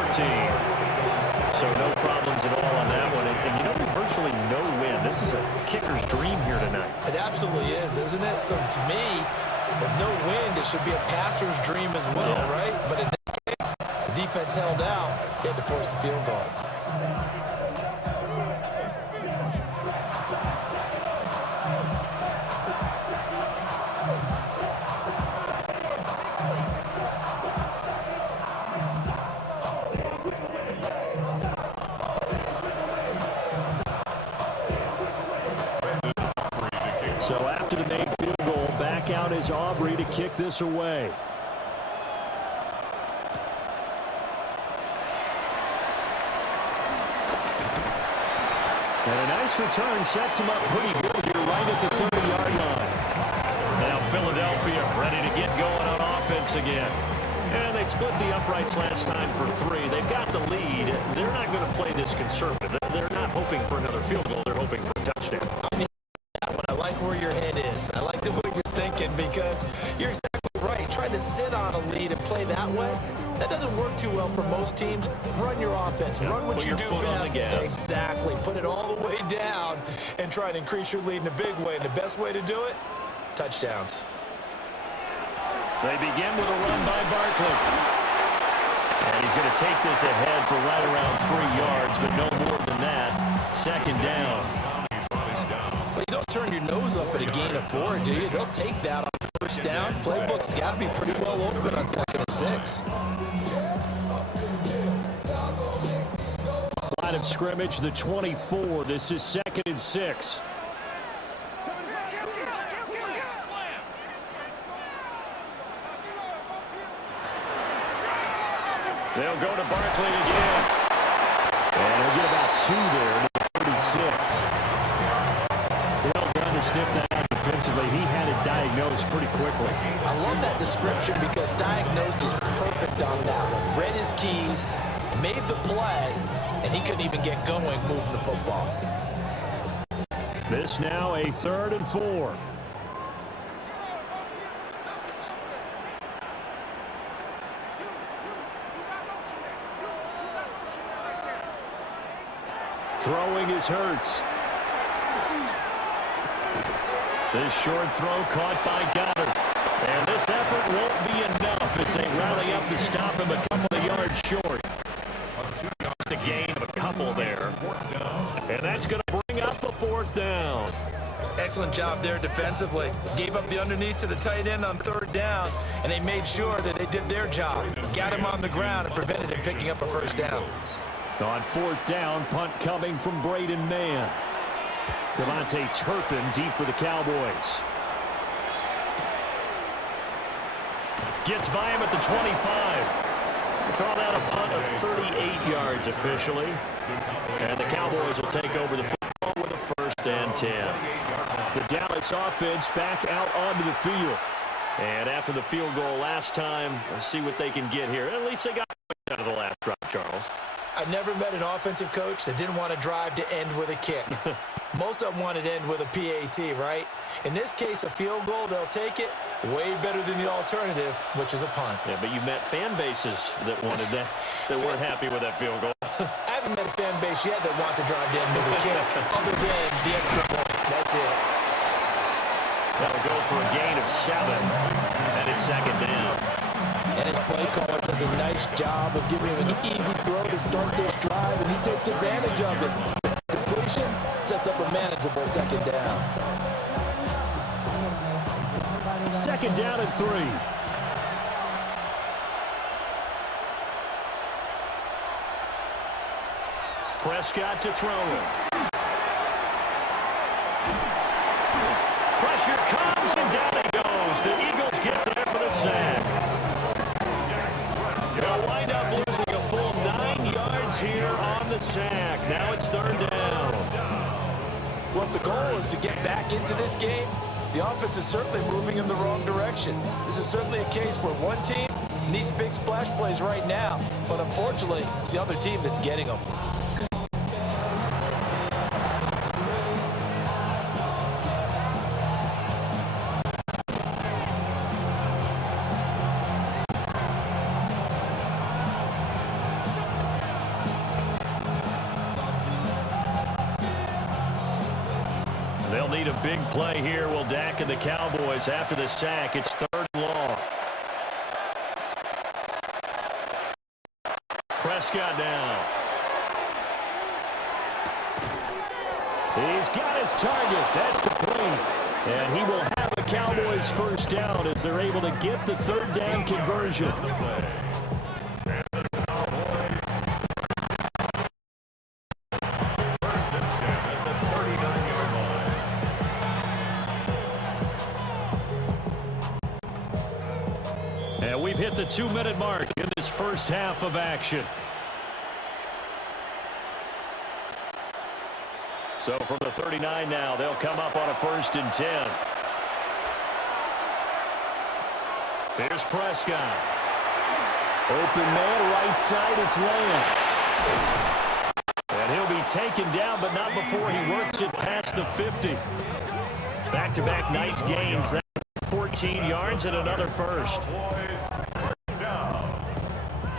So no problems at all on that one. And you know, virtually no win. This is a kicker's dream here tonight. It absolutely is, isn't it? So to me, with no wind, it should be a passer's dream as well, right? But in this case, the defense held out. They had to force the field goal. So after the made field goal, back out is Aubrey to kick this away. And a nice return sets him up pretty good here right at the 30-yard line. Now Philadelphia ready to get going on offense again. And they split the uprights last time for 3. They've got the lead. They're not going to play this conservative. They're not hoping for another field goal. They're hoping for a touchdown. I like where your head is. I like the way you're thinking because you're exactly right. Trying to sit on a lead and play that way, that doesn't work too well for most teams. Run your offense. Run what you do best. Exactly. Put it all the way down and try and increase your lead in a big way. And the best way to do it, touchdowns. They begin with a run by Barkley. And he's going to take this ahead for right around 3 yards, but no more than that. Second down. Well, you don't turn your nose up at a gain of 4, do you? They'll take that on first down. Playbook's got to be pretty well open on 2nd and 6. Line of scrimmage, the 24. This is 2nd and 6. They'll go to Barkley again. And he'll get about 2 there to 36. Well done to sniff that out defensively. He had it diagnosed pretty quickly. I love that description because diagnosed is perfect on that one. Read his keys, made the play, and he couldn't even get going moving the football. This now a 3rd and 4. Throwing is Hurts. This short throw caught by Goddard. And this effort won't be enough as they rally up to stop him a couple of yards short. Just a gain of a couple there. And that's going to bring up a 4th down. Excellent job there defensively. Gave up the underneath to the tight end on 3rd down, and they made sure that they did their job. Got him on the ground and prevented him picking up a 1st down. On 4th down, punt coming from Braden Mann. Devontae Turpin deep for the Cowboys. Gets by him at the 25. Call that a punt of 38 yards officially. And the Cowboys will take over the football with a 1st and 10. The Dallas offense back out onto the field. And after the field goal last time, we'll see what they can get here. At least they got out of the last drive, Charles. I never met an offensive coach that didn't want to drive to end with a kick. Most of them wanted to end with a PAT, right? In this case, a field goal, they'll take it. Way better than the alternative, which is a punt. Yeah, but you met fan bases that wanted that, that weren't happy with that field goal. I haven't met a fan base yet that wants to drive to end with a kick, other than the extra point. That's it. That'll go for a gain of 7, and it's 2nd down. And his play caller does a nice job of giving him an easy throw to start this drive, and he takes advantage of it. Completion sets up a manageable 2nd down. 2nd down and 3. Prescott to throw. pressure comes, and down it goes. The Eagles get there for the sack. They'll wind up losing a full 9 yards here on the sack. Now it's 3rd down. Well, if the goal is to get back into this game, the offense is certainly moving in the wrong direction. This is certainly a case where one team needs big splash plays right now, but unfortunately, it's the other team that's getting them. They'll need a big play here. Will Dak and the Cowboys after the sack. It's 3rd and long. Prescott now. He's got his target. That's complete. And he will have a Cowboys 1st down as they're able to get the 3rd down conversion. And we've hit the 2-minute mark in this first half of action. So from the 39 now, they'll come up on a 1st and 10. Here's Prescott. Open man, right side, it's Lamb. And he'll be taken down, but not before he works it past the 50. Back-to-back nice gains. That's 14 yards and another 1st.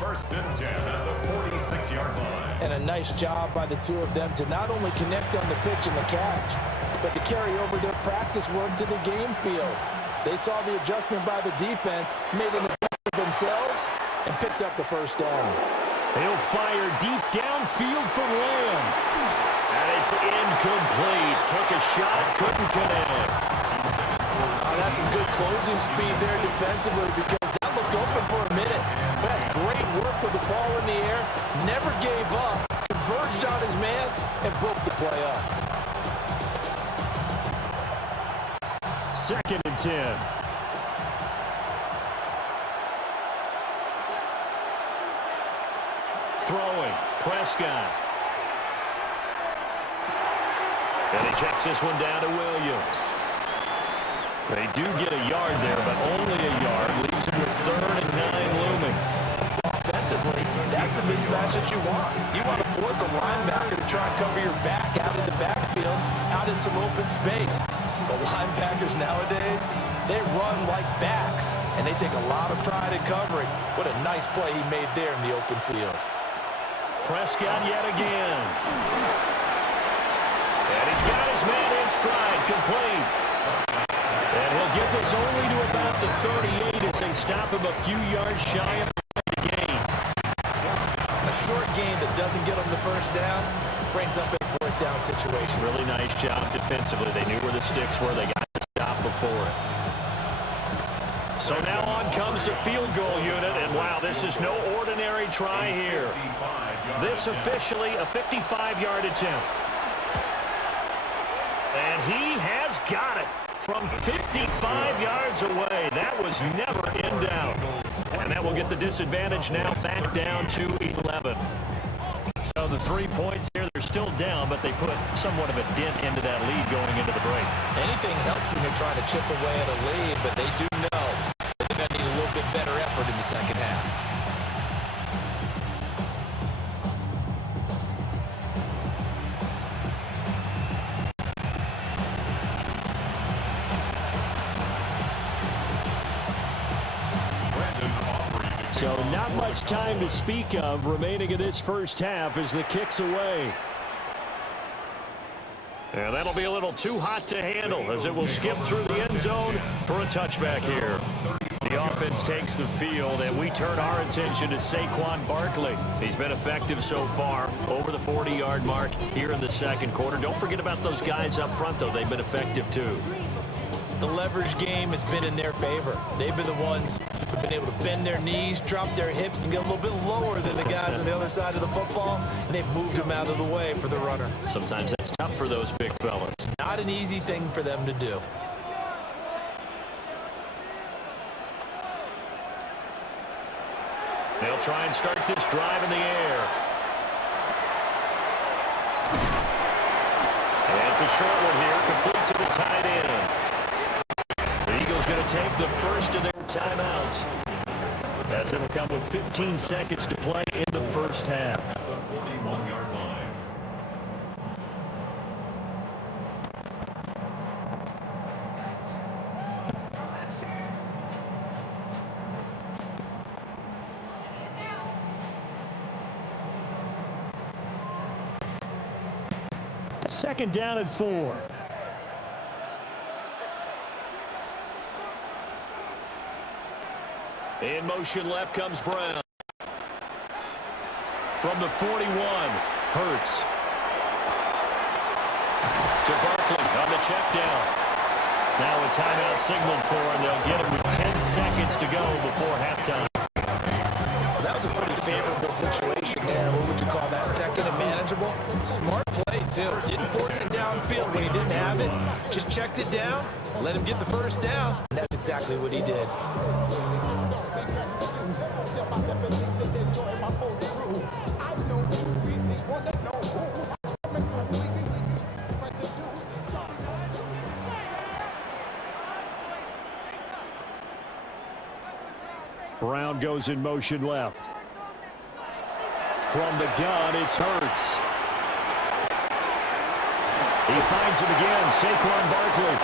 First and 10 at the 46-yard line. And a nice job by the two of them to not only connect on the pitch and the catch, but to carry over their practice work to the game field. They saw the adjustment by the defense, made an adjustment themselves, and picked up the 1st down. He'll fire deep downfield for Lamb. And it's incomplete. Took a shot, couldn't connect. That's some good closing speed there defensively because that looked open for a minute. But that's great work with the ball in the air. Never gave up. Converged on his man and broke the play up. 2nd and 10. Throwing. Prescott. And he checks this one down to Williams. They do get a yard there, but only a yard. Leaves him with 3rd and 9 looming. Offensively, that's the mismatch that you want. You want to force a linebacker to try and cover your back out in the backfield, out in some open space. The linebackers nowadays, they run like backs, and they take a lot of pride in covering. What a nice play he made there in the open field. Prescott yet again. And he's got his man in stride, complete. And he'll get this only to about the 38 as they stop him a few yards shy of the gain. A short gain that doesn't get them the 1st down brings up a 4th down situation. Really nice job defensively. They knew where the sticks were. They got to stop before it. So now on comes the field goal unit. And wow, this is no ordinary try here. This officially a 55-yard attempt. And he has got it from 55 yards away. That was never in doubt. And that will get the disadvantage now back down to 11. So the 3 points here, they're still down, but they put somewhat of a dent into that lead going into the break. Anything helps when you're trying to chip away at a lead, but they do know that they're going to need a little bit better effort in the 2nd half. So not much time to speak of remaining in this first half as the kick's away. And that'll be a little too hot to handle as it will skip through the end zone for a touchback here. The offense takes the field, and we turn our attention to Saquon Barkley. He's been effective so far, over the 40-yard mark here in the 2nd quarter. Don't forget about those guys up front, though. They've been effective, too. The leverage game has been in their favor. They've been the ones who've been able to bend their knees, drop their hips, and get a little bit lower than the guys on the other side of the football, and they've moved them out of the way for the runner. Sometimes that's tough for those big fellas. Not an easy thing for them to do. They'll try and start this drive in the air. And it's a short one here, complete to the tight end. The Eagles going to take the first of their timeouts, as it'll come with 15 seconds to play in the first half. 41-yard line. Second down and 4. In motion left comes Brown. From the 41, Hurts. To Barkley on the check down. Now a timeout signaled for, and they'll get him with 10 seconds to go before halftime. Well, that was a pretty favorable situation there. What would you call that? Second and manageable? Smart play, too. Didn't force it downfield when he didn't have it. Just checked it down, let him get the first down. And that's exactly what he did. Brown goes in motion left. From the gun, it's Hurts. He finds him again, Saquon Barkley.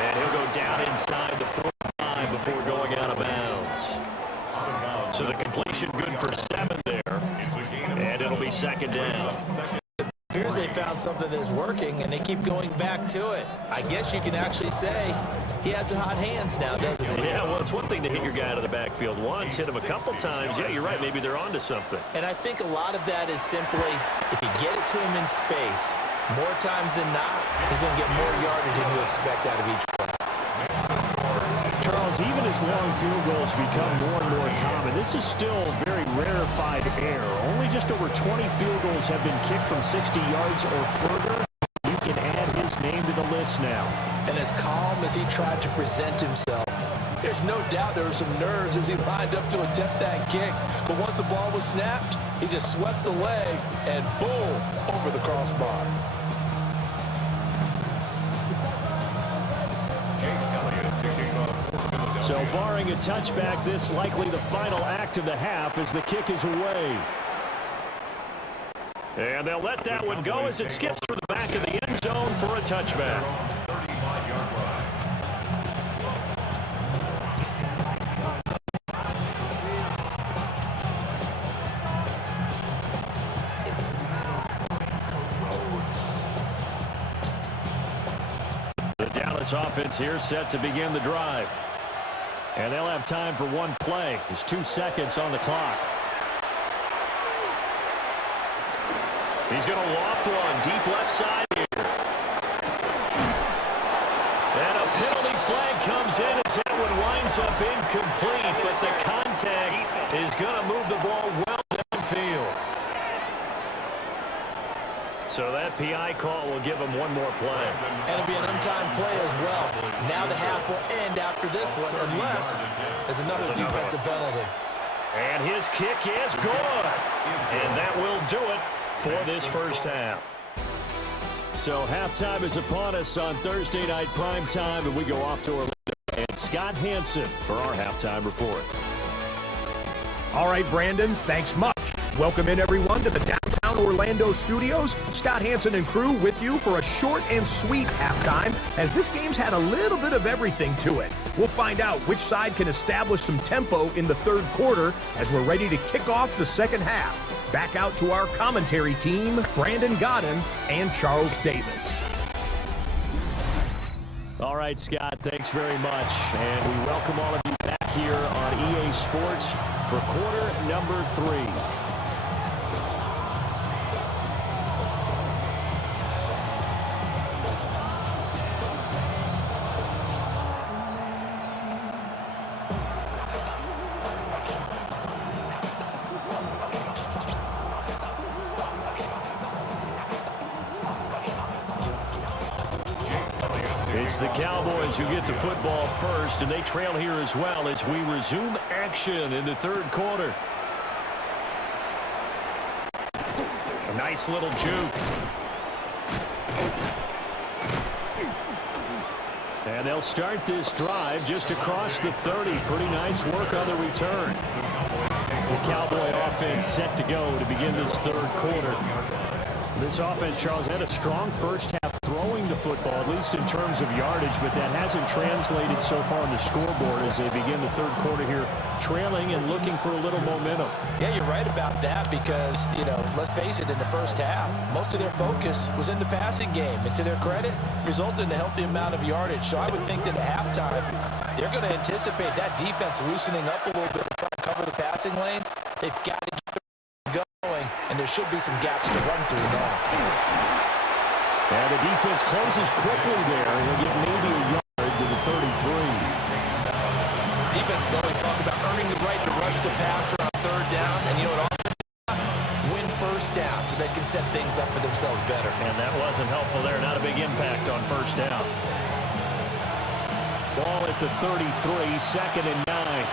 And he'll go down inside the 45 before going out of bounds. So the completion good for 7 there. And it'll be second down. It appears they found something that's working, and they keep going back to it. I guess you can actually say he has the hot hands now, doesn't he? Yeah, well, it's one thing to hit your guy out of the backfield once, hit him a couple times. Yeah, you're right. Maybe they're onto something. And I think a lot of that is simply if you get it to him in space, more times than not, he's going to get more yardage than you expect out of each play. Charles, even as long field goals become more and more common, this is still very rarefied air. Only just over 20 field goals have been kicked from 60 yards or further. You can add his name to the list now. And as calm as he tried to present himself, there's no doubt there were some nerves as he lined up to attempt that kick. But once the ball was snapped, he just swept the leg and boom, over the crossbar. So barring a touchback, this likely the final act of the half as the kick is away. And they'll let that one go as it skips through the back of the end zone for a touchback. 35-yard line. The Dallas offense here set to begin the drive. And they'll have time for one play. There's 2 seconds on the clock. He's going to loft one deep left side here. And a penalty flag comes in as that one winds up incomplete, but the contact is going to move the ball well downfield. So that PI call will give him one more play. And it'll be an untimed play as well. Now the half will end after this one, unless there's another defensive penalty. And his kick is good. And that will do it for this first half. So halftime is upon us on Thursday night prime time, and we go off to Orlando. And Scott Hansen for our halftime report. All right, Brandon, thanks much. Welcome in, everyone, to the downtown Orlando studios. Scott Hansen and crew with you for a short and sweet halftime, as this game's had a little bit of everything to it. We'll find out which side can establish some tempo in the third quarter as we're ready to kick off the second half. Back out to our commentary team, Brandon Godden and Charles Davis. All right, Scott, thanks very much. And we welcome all of you back here on EA Sports for quarter number 3. It's the Cowboys who get the football first, and they trail here as well as we resume action in the third quarter. Nice little juke. And they'll start this drive just across the 30. Pretty nice work on the return. The Cowboy offense set to go to begin this third quarter. This offense, Charles, had a strong first half throwing the football, at least in terms of yardage, but that hasn't translated so far on the scoreboard as they begin the third quarter here, trailing and looking for a little momentum. Yeah, you're right about that because, let's face it, in the first half, most of their focus was in the passing game. And to their credit, resulted in a healthy amount of yardage. So I would think that at halftime, they're going to anticipate that defense loosening up a little bit to try and cover the passing lanes. They've got to get them going, and there should be some gaps to run through now. And the defense closes quickly there. He'll get maybe a yard to the 33. Defenses always talk about earning the right to rush the passer on third down, and you know what offense win first down so they can set things up for themselves better. And that wasn't helpful there. Not a big impact on first down. Ball at the 33, 2nd and 9.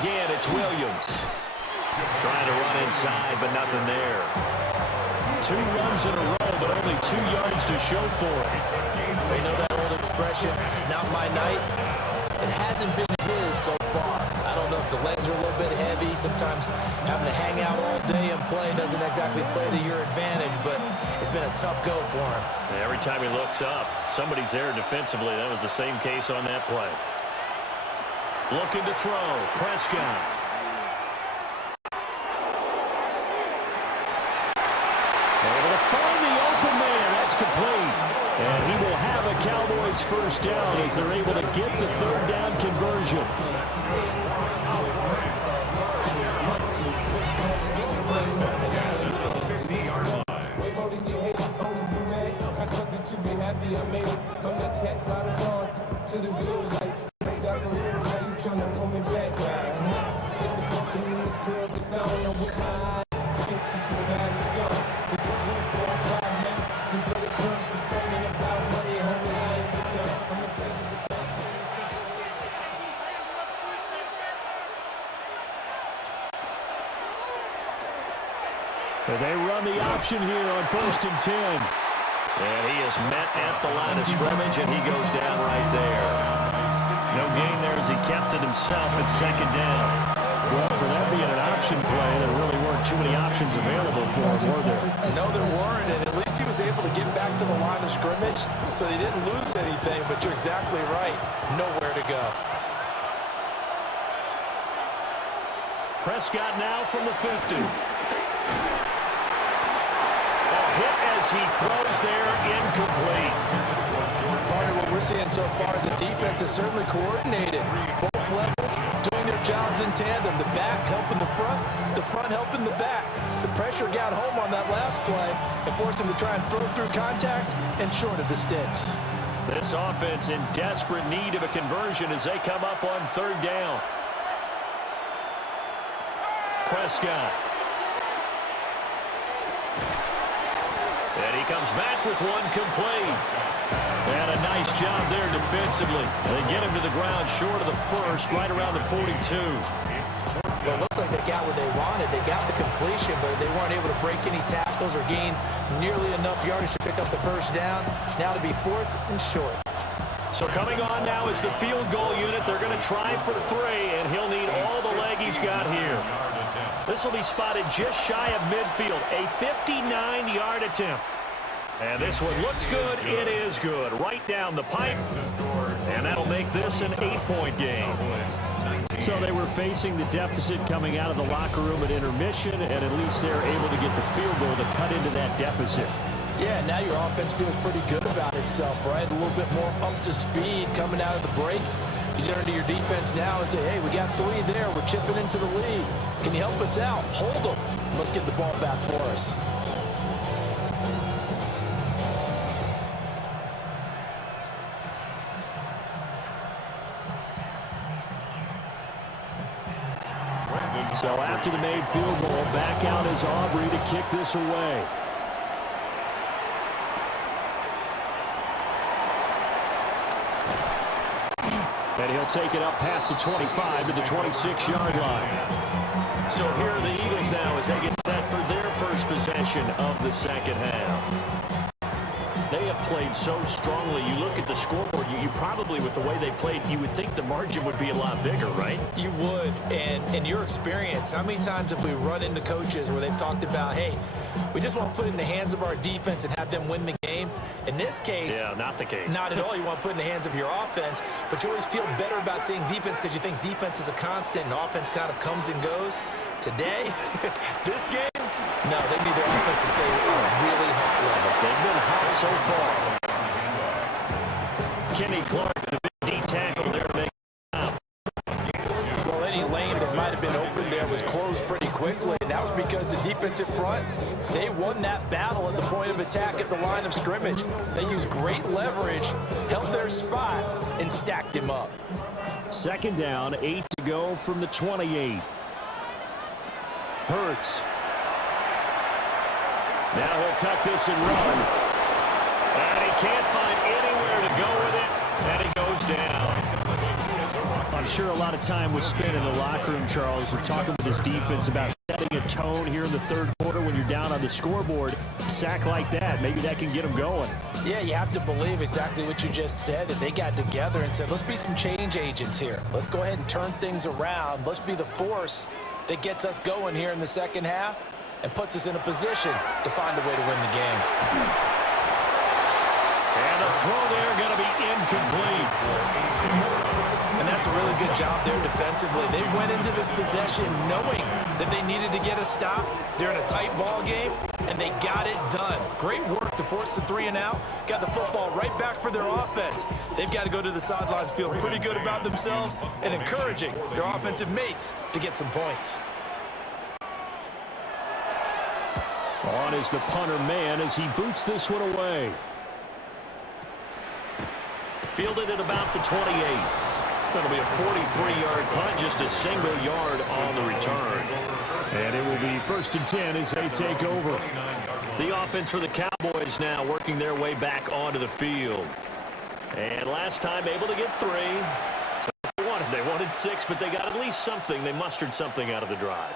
Again, it's Williams. Trying to run inside, but nothing there. 2 runs in a row, but only 2 yards to show for it. You know that old expression, it's not my night. It hasn't been his so far. I don't know if the legs are a little bit heavy. Sometimes having to hang out all day and play doesn't exactly play to your advantage, but it's been a tough go for him. And every time he looks up, somebody's there defensively. That was the same case on that play. Looking to throw. Prescott. Able to find the open man. That's complete. And he will have a Cowboys first down as they're able to get the third down conversion. They run the option here on 1st and 10. And he is met at the line of scrimmage, and he goes down right there. No gain there as he kept it himself at 2nd down. Well, for that being an option play, there really weren't too many options available for him, were there? No, there weren't, and at least he was able to get back to the line of scrimmage, so he didn't lose anything, but you're exactly right. Nowhere to go. Prescott now from the 50. Hit as he throws there, incomplete. Part of what we're seeing so far as a defense is certainly coordinated. Both levels doing their jobs in tandem. The back helping the front helping the back. The pressure got home on that last play and forced him to try and throw through contact and short of the sticks. This offense in desperate need of a conversion as they come up on 3rd down. Prescott. And he comes back with one complete. And a nice job there defensively. They get him to the ground short of the first, right around the 42. Well, it looks like they got what they wanted. They got the completion, but they weren't able to break any tackles or gain nearly enough yardage to pick up the first down. Now to be 4th and short. So coming on now is the field goal unit. They're going to try for 3, and he'll need all the leg he's got here. This will be spotted just shy of midfield, a 59-yard attempt. And this one looks good. It is good. Right down the pipe. And that'll make this an 8-point game. So they were facing the deficit coming out of the locker room at intermission, and at least they're able to get the field goal to cut into that deficit. Yeah, now your offense feels pretty good about itself, right? A little bit more up to speed coming out of the break. You turn to your defense now and say, hey, we got 3 there. We're chipping into the lead. Can you help us out? Hold them. Let's get the ball back for us. So after the made field goal, back out is Aubrey to kick this away. And he'll take it up past the 25 to the 26-yard line. So here are the Eagles now as they get set for their first possession of the second half. They have played so strongly. You look at the scoreboard, you probably, with the way they played, you would think the margin would be a lot bigger, right? You would. And in your experience, how many times have we run into coaches where they've talked about, hey, we just want to put it in the hands of our defense and have them win the game? In this case, yeah, not the case. Not at all. You want to put it in the hands of your offense, but you always feel better about saying defense because you think defense is a constant and offense kind of comes and goes. Today, this game, no, they need their offense to stay on a really hot level. They've been hot so far. Kenny Clark, the big D tackle there to make it out. Well, any lane that might have been open there was closed pretty quickly, and that was because the defensive front, they won that battle at the point of attack at the line of scrimmage. They used great leverage, held their spot, and stacked him up. Second down, 8 to go from the 28. Hurts. Now he'll tuck this and run. And he can't find anywhere to go with it. And he goes down. I'm sure a lot of time was spent in the locker room, Charles, and talking with his defense about setting a tone here in the third quarter when you're down on the scoreboard. A sack like that, maybe that can get them going. Yeah, you have to believe exactly what you just said, that they got together and said, let's be some change agents here. Let's go ahead and turn things around. Let's be the force that gets us going here in the second half and puts us in a position to find a way to win the game. And the throw there going to be incomplete. And that's a really good job there defensively. They went into this possession knowing that they needed to get a stop. They're in a tight ball game, and they got it done. Great work to force the 3 and out. Got the football right back for their offense. They've got to go to the sidelines feeling pretty good about themselves and encouraging their offensive mates to get some points. On is the punter man as he boots this one away. Fielded at about the 28. That'll be a 43-yard punt, just a single yard on the return. And it will be 1st and 10 as they take over. The offense for the Cowboys now working their way back onto the field. And last time able to get 3. So they wanted 6, but they got at least something. They mustered something out of the drive.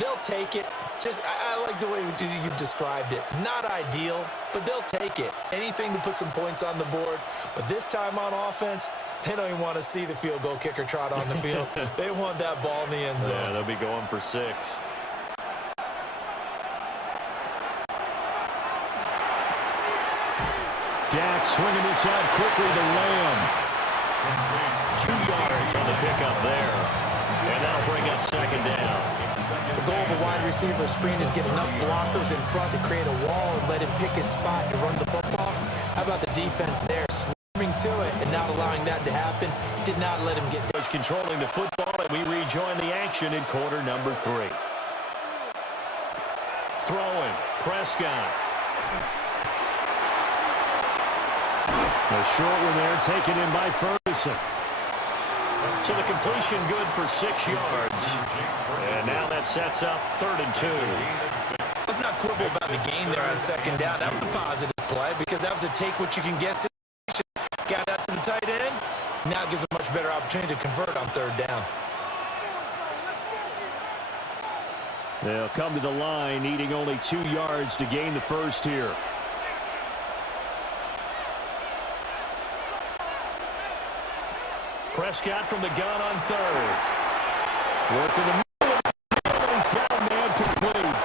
They'll take it. I like the way you described it. Not ideal, but they'll take it. Anything to put some points on the board. But this time on offense, they don't even want to see the field goal kicker trot on the field. They want that ball in the end zone. Yeah, they'll be going for 6. Dak swinging this out quickly to Lamb. 2 yards on the pickup there. And that'll bring up 2nd down. The goal of a wide receiver screen is get enough blockers in front to create a wall and let him pick his spot to run the football. How about the defense there, swarming to it and not allowing that to happen? Did not let him get there. Was controlling the football, and we rejoin the action in quarter number 3. Throwing, Prescott. The short one there, taken in by Ferguson. So the completion good for 6 yards. And now that sets up 3rd and 2. Let's not quibble about the game there on 2nd down. That was a positive play because that was a take what you can get situation. Got out to the tight end. Now it gives a much better opportunity to convert on 3rd down. They'll come to the line, needing only 2 yards to gain the first here. Prescott from the gun on 3rd. Working the middle of the field, and he's got a man complete.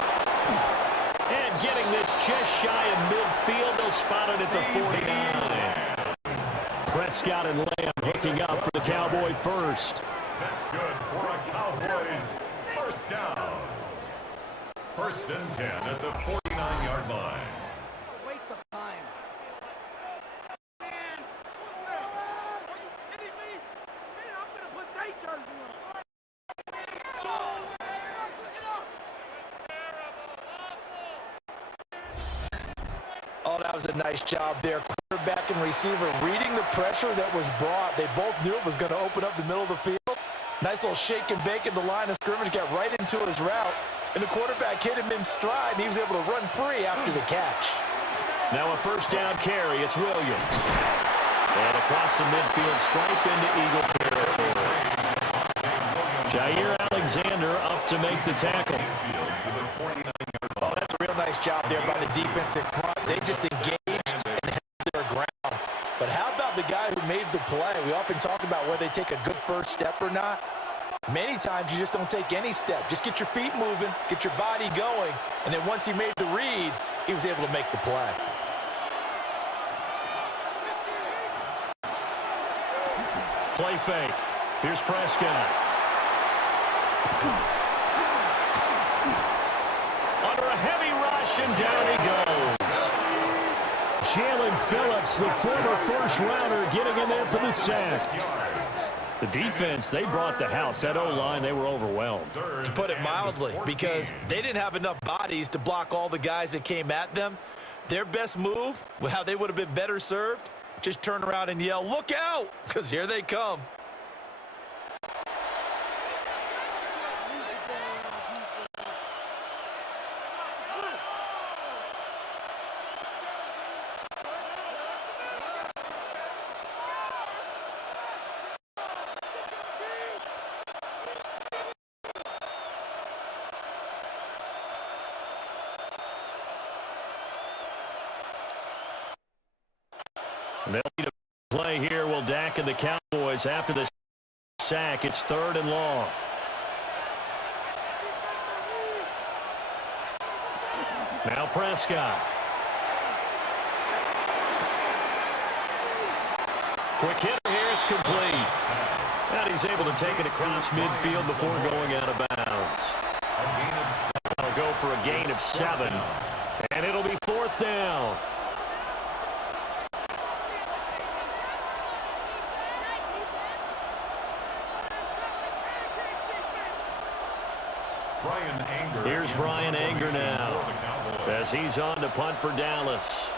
And getting this just shy of midfield, they'll spot it at the 49. Prescott and Lamb hooking up for the Cowboy first. That's good for a Cowboys 1st down. 1st and 10 at the 49-yard line. Waste of time. Oh, that was a nice job there. Quarterback and receiver reading the pressure that was brought. They both knew it was going to open up the middle of the field. Nice little shake and bake in the line of scrimmage, got right into his route. And the quarterback hit him in stride, and he was able to run free after the catch. Now a 1st down carry. It's Williams. And across the midfield stripe into Eagle territory. Jair Alexander up to make the tackle. Oh, that's a real nice job there by the defensive front. They just engaged and held their ground. But how about the guy who made the play? We often talk about whether they take a good first step or not. Many times you just don't take any step. Just get your feet moving, get your body going, and then once he made the read, he was able to make the play. Play fake. Here's Prescott. Under a heavy rush, and down he goes. Jalen Phillips, the former first-rounder, getting in there for the sack. The defense, they brought the house. That O-line, they were overwhelmed. To put it mildly, because they didn't have enough bodies to block all the guys that came at them. Their best move, how they would have been better served, just turn around and yell, "Look out!" because here they come. They'll need a play here. Will Dak and the Cowboys after the sack. It's 3rd and long. Now Prescott. Quick hit here. It's complete. And he's able to take it across midfield before going out of bounds. That'll go for a gain of 7. And it'll be 4th down. Here's Brian Anger now as he's on to punt for Dallas.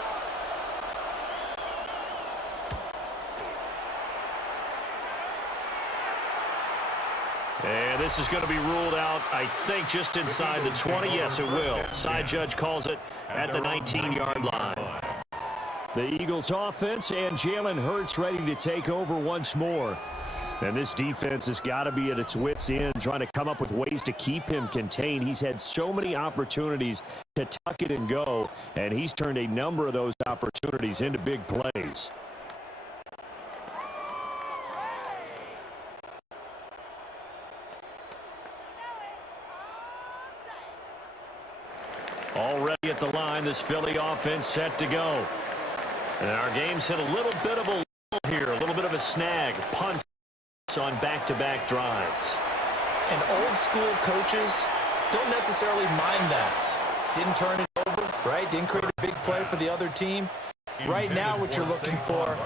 And this is going to be ruled out, I think, just inside the 20. Yes, it will. Side judge calls it at the 19-yard line. The Eagles offense and Jalen Hurts ready to take over once more. And this defense has got to be at its wits' end, trying to come up with ways to keep him contained. He's had so many opportunities to tuck it and go, and he's turned a number of those opportunities into big plays. Already at the line, this Philly offense set to go. And our game's hit a little bit of a lull here, a little bit of a snag. Punts on back-to-back drives. And old-school coaches don't necessarily mind that. Didn't turn it over, right? Didn't create a big play for the other team. Right now what you're looking for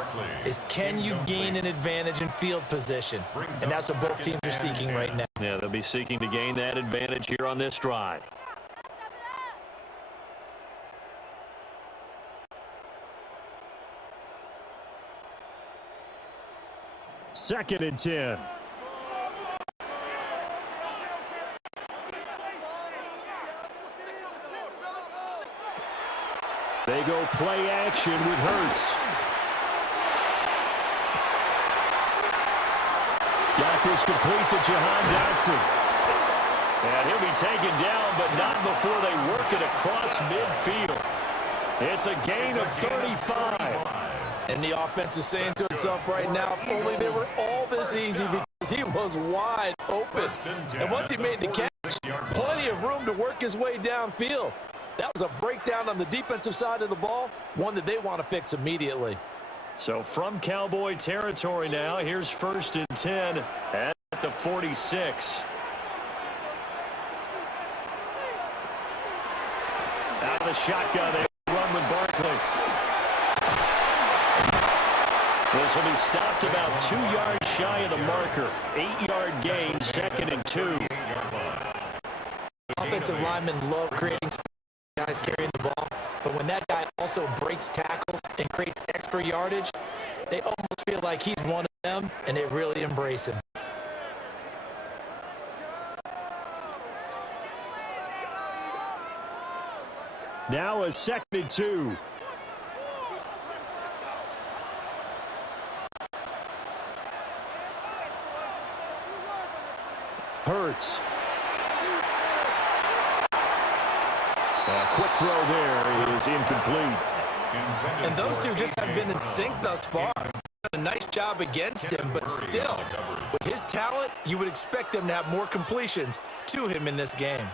is, can you gain an advantage in field position? And that's what both teams are seeking right now. Yeah, they'll be seeking to gain that advantage here on this drive. Second and 10. They go play action with Hurts. Got this complete to Jahan Dotson. And he'll be taken down, but not before they work it across midfield. It's a gain of 35. And the offense is saying to itself right now, if only they were all this easy, because he was wide open. And once he made the catch, plenty of room to work his way downfield. That was a breakdown on the defensive side of the ball, one that they want to fix immediately. So from Cowboy territory now, here's 1st and 10 at the 46. Out of the shotgun, they run with Barkley. This will be stopped about 2 yards shy of the marker. 8-yard gain, 2nd and 2. Offensive linemen love creating guys carrying the ball, but when that guy also breaks tackles and creates extra yardage, they almost feel like he's one of them, and they really embrace him. Now a 2nd and 2. Hurts. A quick throw there is incomplete. And those two just have been in sync thus far. A nice job against him, but still, with his talent, you would expect them to have more completions to him in this game.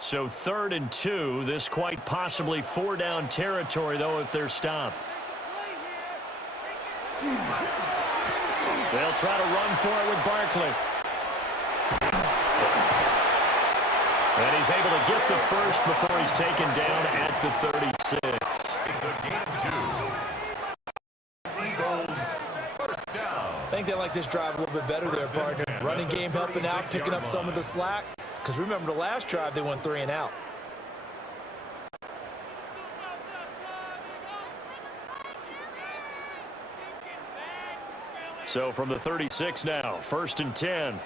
So 3rd and 2. This quite possibly 4-down territory, though, if they're stopped. They'll try to run for it with Barkley. And he's able to get the first before he's taken down at the 36. It's a gain of 2. Eagles, first down. I think they like this drive a little bit better there, partner. Running game helping out, picking up some of the slack. Because remember the last drive, they went 3 and out. So from the 36 now, 1st and 10.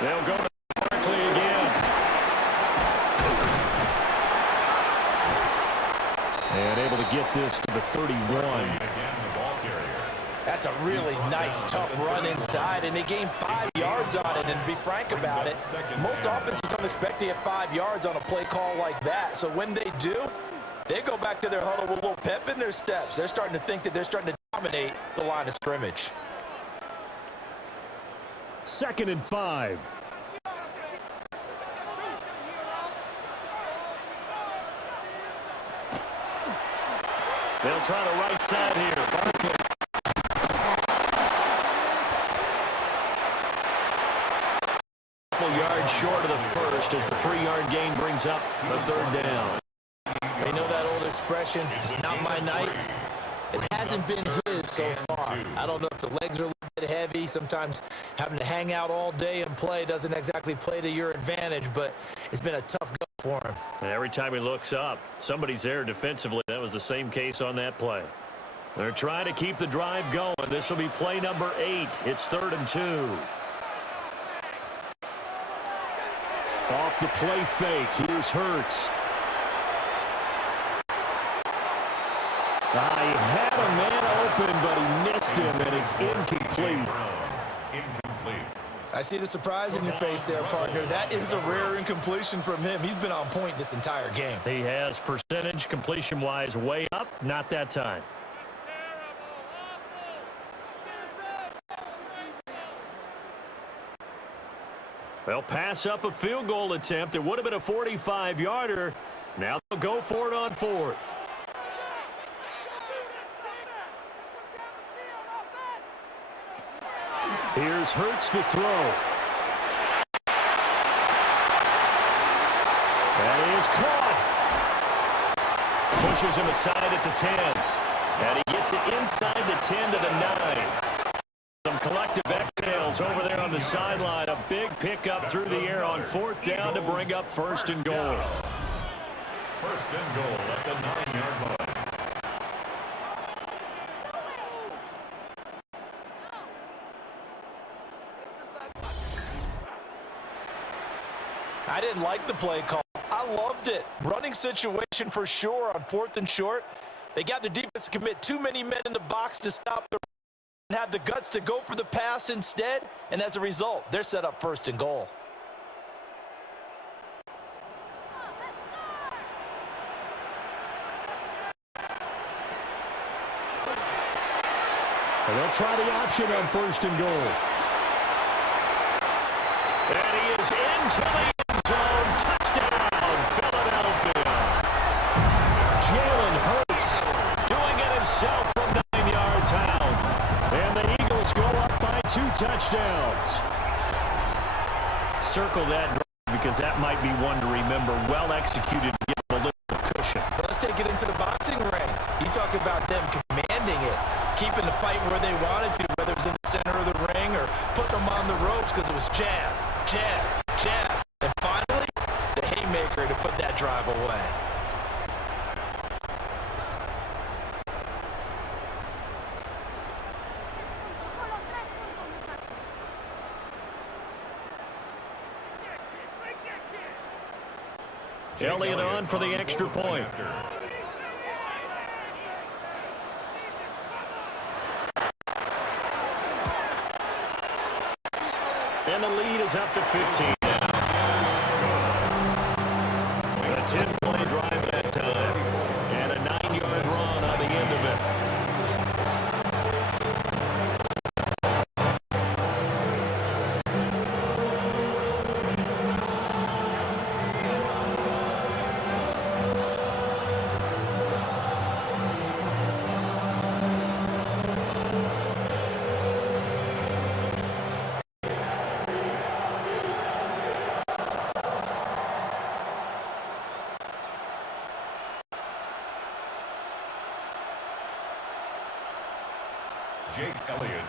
They'll go to Barkley again. And able to get this to the 31. That's a really nice, tough run inside, and they gained 5 yards on it. And to be frank about it, most offenses don't expect to get 5 yards on a play call like that. So when they do, they go back to their huddle with a little pep in their steps. They're starting to think that they're starting to dominate the line of scrimmage. 2nd and 5. They'll try the right side here. Barkley. Yards short of the first as the 3-yard gain brings up a 3rd down. They know that old expression, it's not my night. It hasn't been his so far. I don't know if the legs are a little bit heavy. Sometimes having to hang out all day and play doesn't exactly play to your advantage, but it's been a tough go for him. And every time he looks up, somebody's there defensively. That was the same case on that play. They're trying to keep the drive going. This will be play number 8. It's 3rd and 2. Off the play fake. Here's Hurts. He had a man open, but he missed him, and it's incomplete. I see the surprise in your face there, partner. That is a rare incompletion from him. He's been on point this entire game. He has percentage completion-wise way up. Not that time. They'll pass up a field goal attempt. It would have been a 45-yarder. Now they'll go for it on 4th. Here's Hurts to throw. That is caught. Pushes him aside at the 10. And he gets it inside the 10 to the 9. Some collective exhales over there on the sideline. A big pickup through the air on 4th down to bring up 1st and goal. 1st and goal at the 9-yard line. I didn't like the play call. I loved it. Running situation for sure on 4th and short. They got the defense to commit too many men in the box to stop the and have the guts to go for the pass instead, and as a result, they're set up 1st and goal. And they'll try the option on 1st and goal. And he is into the end zone. Touchdown, Philadelphia. Jalen Hurts doing it himself from 9 yards out. And the Eagles go up by 2 touchdowns. Circle that drive because that might be one to remember. Well executed to give them a little cushion. Let's take it into the boxing ring. You talk about them commanding it, keeping the fight where they wanted to, whether it's in the center of the ring or putting them on the ropes because it was jab, jab, jab. And finally, the haymaker to put that drive away. Elliott on for the extra point. And the lead is up to 15 now. A 10-play drive that time. And a 9-yard run on the end of it.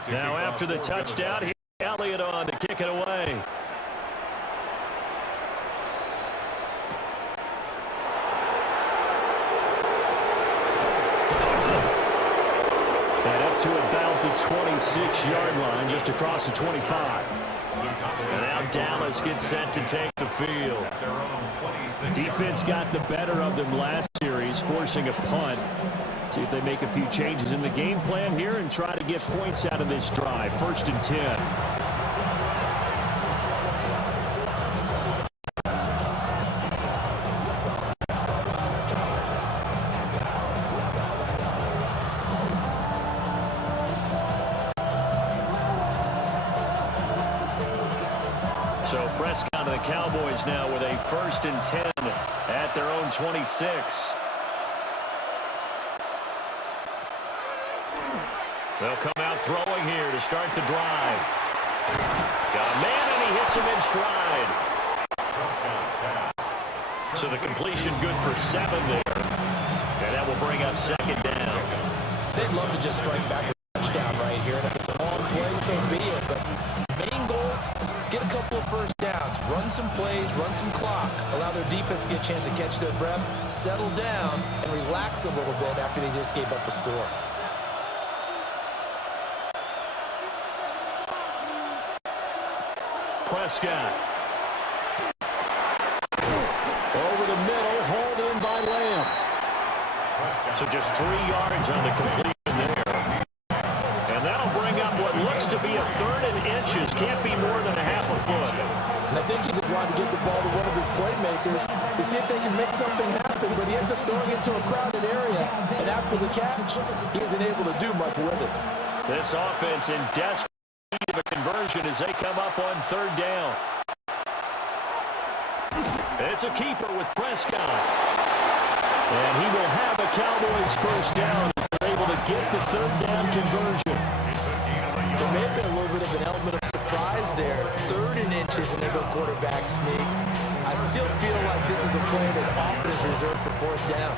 Now after the touchdown, here's Elliott on to kick it away. And up to about the 26-yard line, just across the 25. And now Dallas gets set to take the field. Defense got the better of them last series, forcing a punt. See if they make a few changes in the game plan here and try to get points out of this drive. 1st and 10. So Prescott and the Cowboys now with a 1st and 10 at their own 26. They'll come out throwing here to start the drive. Got a man, and he hits him in stride. So the completion good for 7 there. And that will bring up 2nd down. They'd love to just strike back a touchdown right here. And if it's a long play, so be it. But main goal, get a couple of 1st downs. Run some plays, run some clock. Allow their defense to get a chance to catch their breath, settle down, and relax a little bit after they just gave up a score. Prescott. Over the middle, hauled in by Lamb. So just 3 yards on the completion there. And that'll bring up what looks to be a 3rd and inches. Can't be more than a half a foot. And I think he just wanted to get the ball to one of his playmakers to see if they can make something happen, but he ends up throwing it to a crowded area. And after the catch, he isn't able to do much with it. This offense in desperate need of a conversion as they come up on 3rd down. It's a keeper with Prescott. And he will have a Cowboys 1st down as they're able to get the 3rd down conversion. There may have been a little bit of an element of surprise there. 3rd and inches and they go quarterback sneak. I still feel like this is a play that often is reserved for 4th down.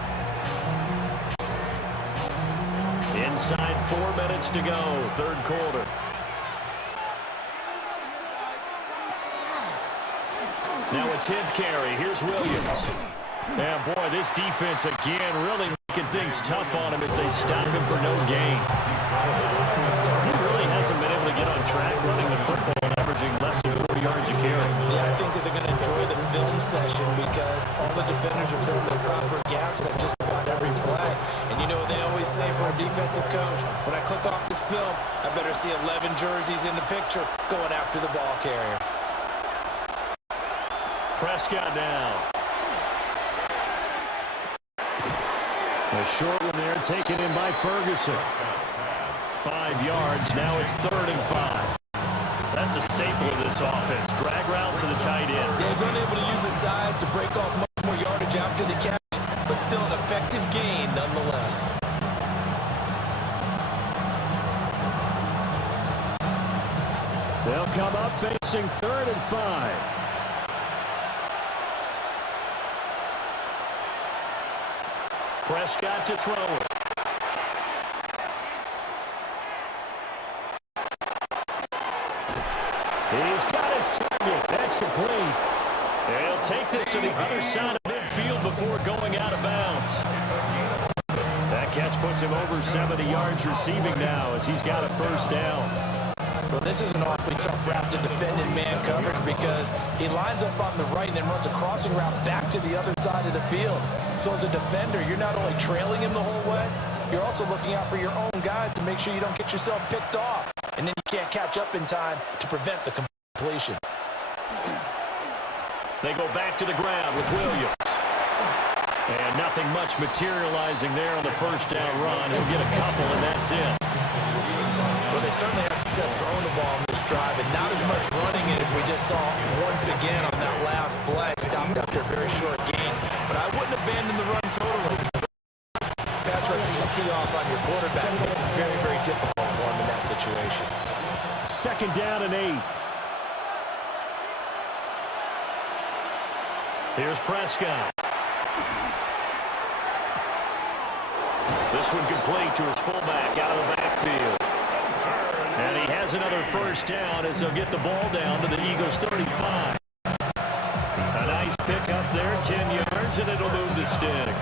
Inside 4 minutes to go, 3rd quarter. Now a 10th carry. Here's Williams. Yeah, boy, this defense again really making things tough on him as they stop him for no gain. He really hasn't been able to get on track running the football and averaging less than 40 yards a carry. Yeah, I think that they're going to enjoy the film session because all the defenders are filling their proper gaps at just about every play. And you know what they always say for a defensive coach? When I click off this film, I better see 11 jerseys in the picture going after the ball carrier. Prescott now. A short one there taken in by Ferguson. 5 yards. Now it's 3rd and 5. That's a staple of this offense. Drag route to the tight end. Yeah, he's unable to use his size to break off much more yardage after the catch, but still an effective gain nonetheless. They'll come up facing 3rd and 5. Prescott to throw it. He's got his target. That's complete. And he'll take this to the other side of midfield before going out of bounds. That catch puts him over 70 yards receiving now as he's got a 1st down. Well, this is an awfully tough route to defend in man coverage because he lines up on the right and then runs a crossing route back to the other side of the field. So as a defender, you're not only trailing him the whole way, you're also looking out for your own guys to make sure you don't get yourself picked off. And then you can't catch up in time to prevent the completion. They go back to the ground with Williams. And nothing much materializing there on the first down run. He'll get a couple, and that's it. Well, they certainly had success throwing the ball on this drive, and not as much running as we just saw once again on that last play. Stopped after a very short gain. But I wouldn't abandon the run totally because pass rushers just tee off on your quarterback. It makes it very, very difficult for him in that situation. Second down and 8. Here's Prescott. This one complete to his fullback out of the backfield. And he has another first down as they'll get the ball down to the Eagles' 35. A nice pick up there, 10 yards, and it'll move the stick.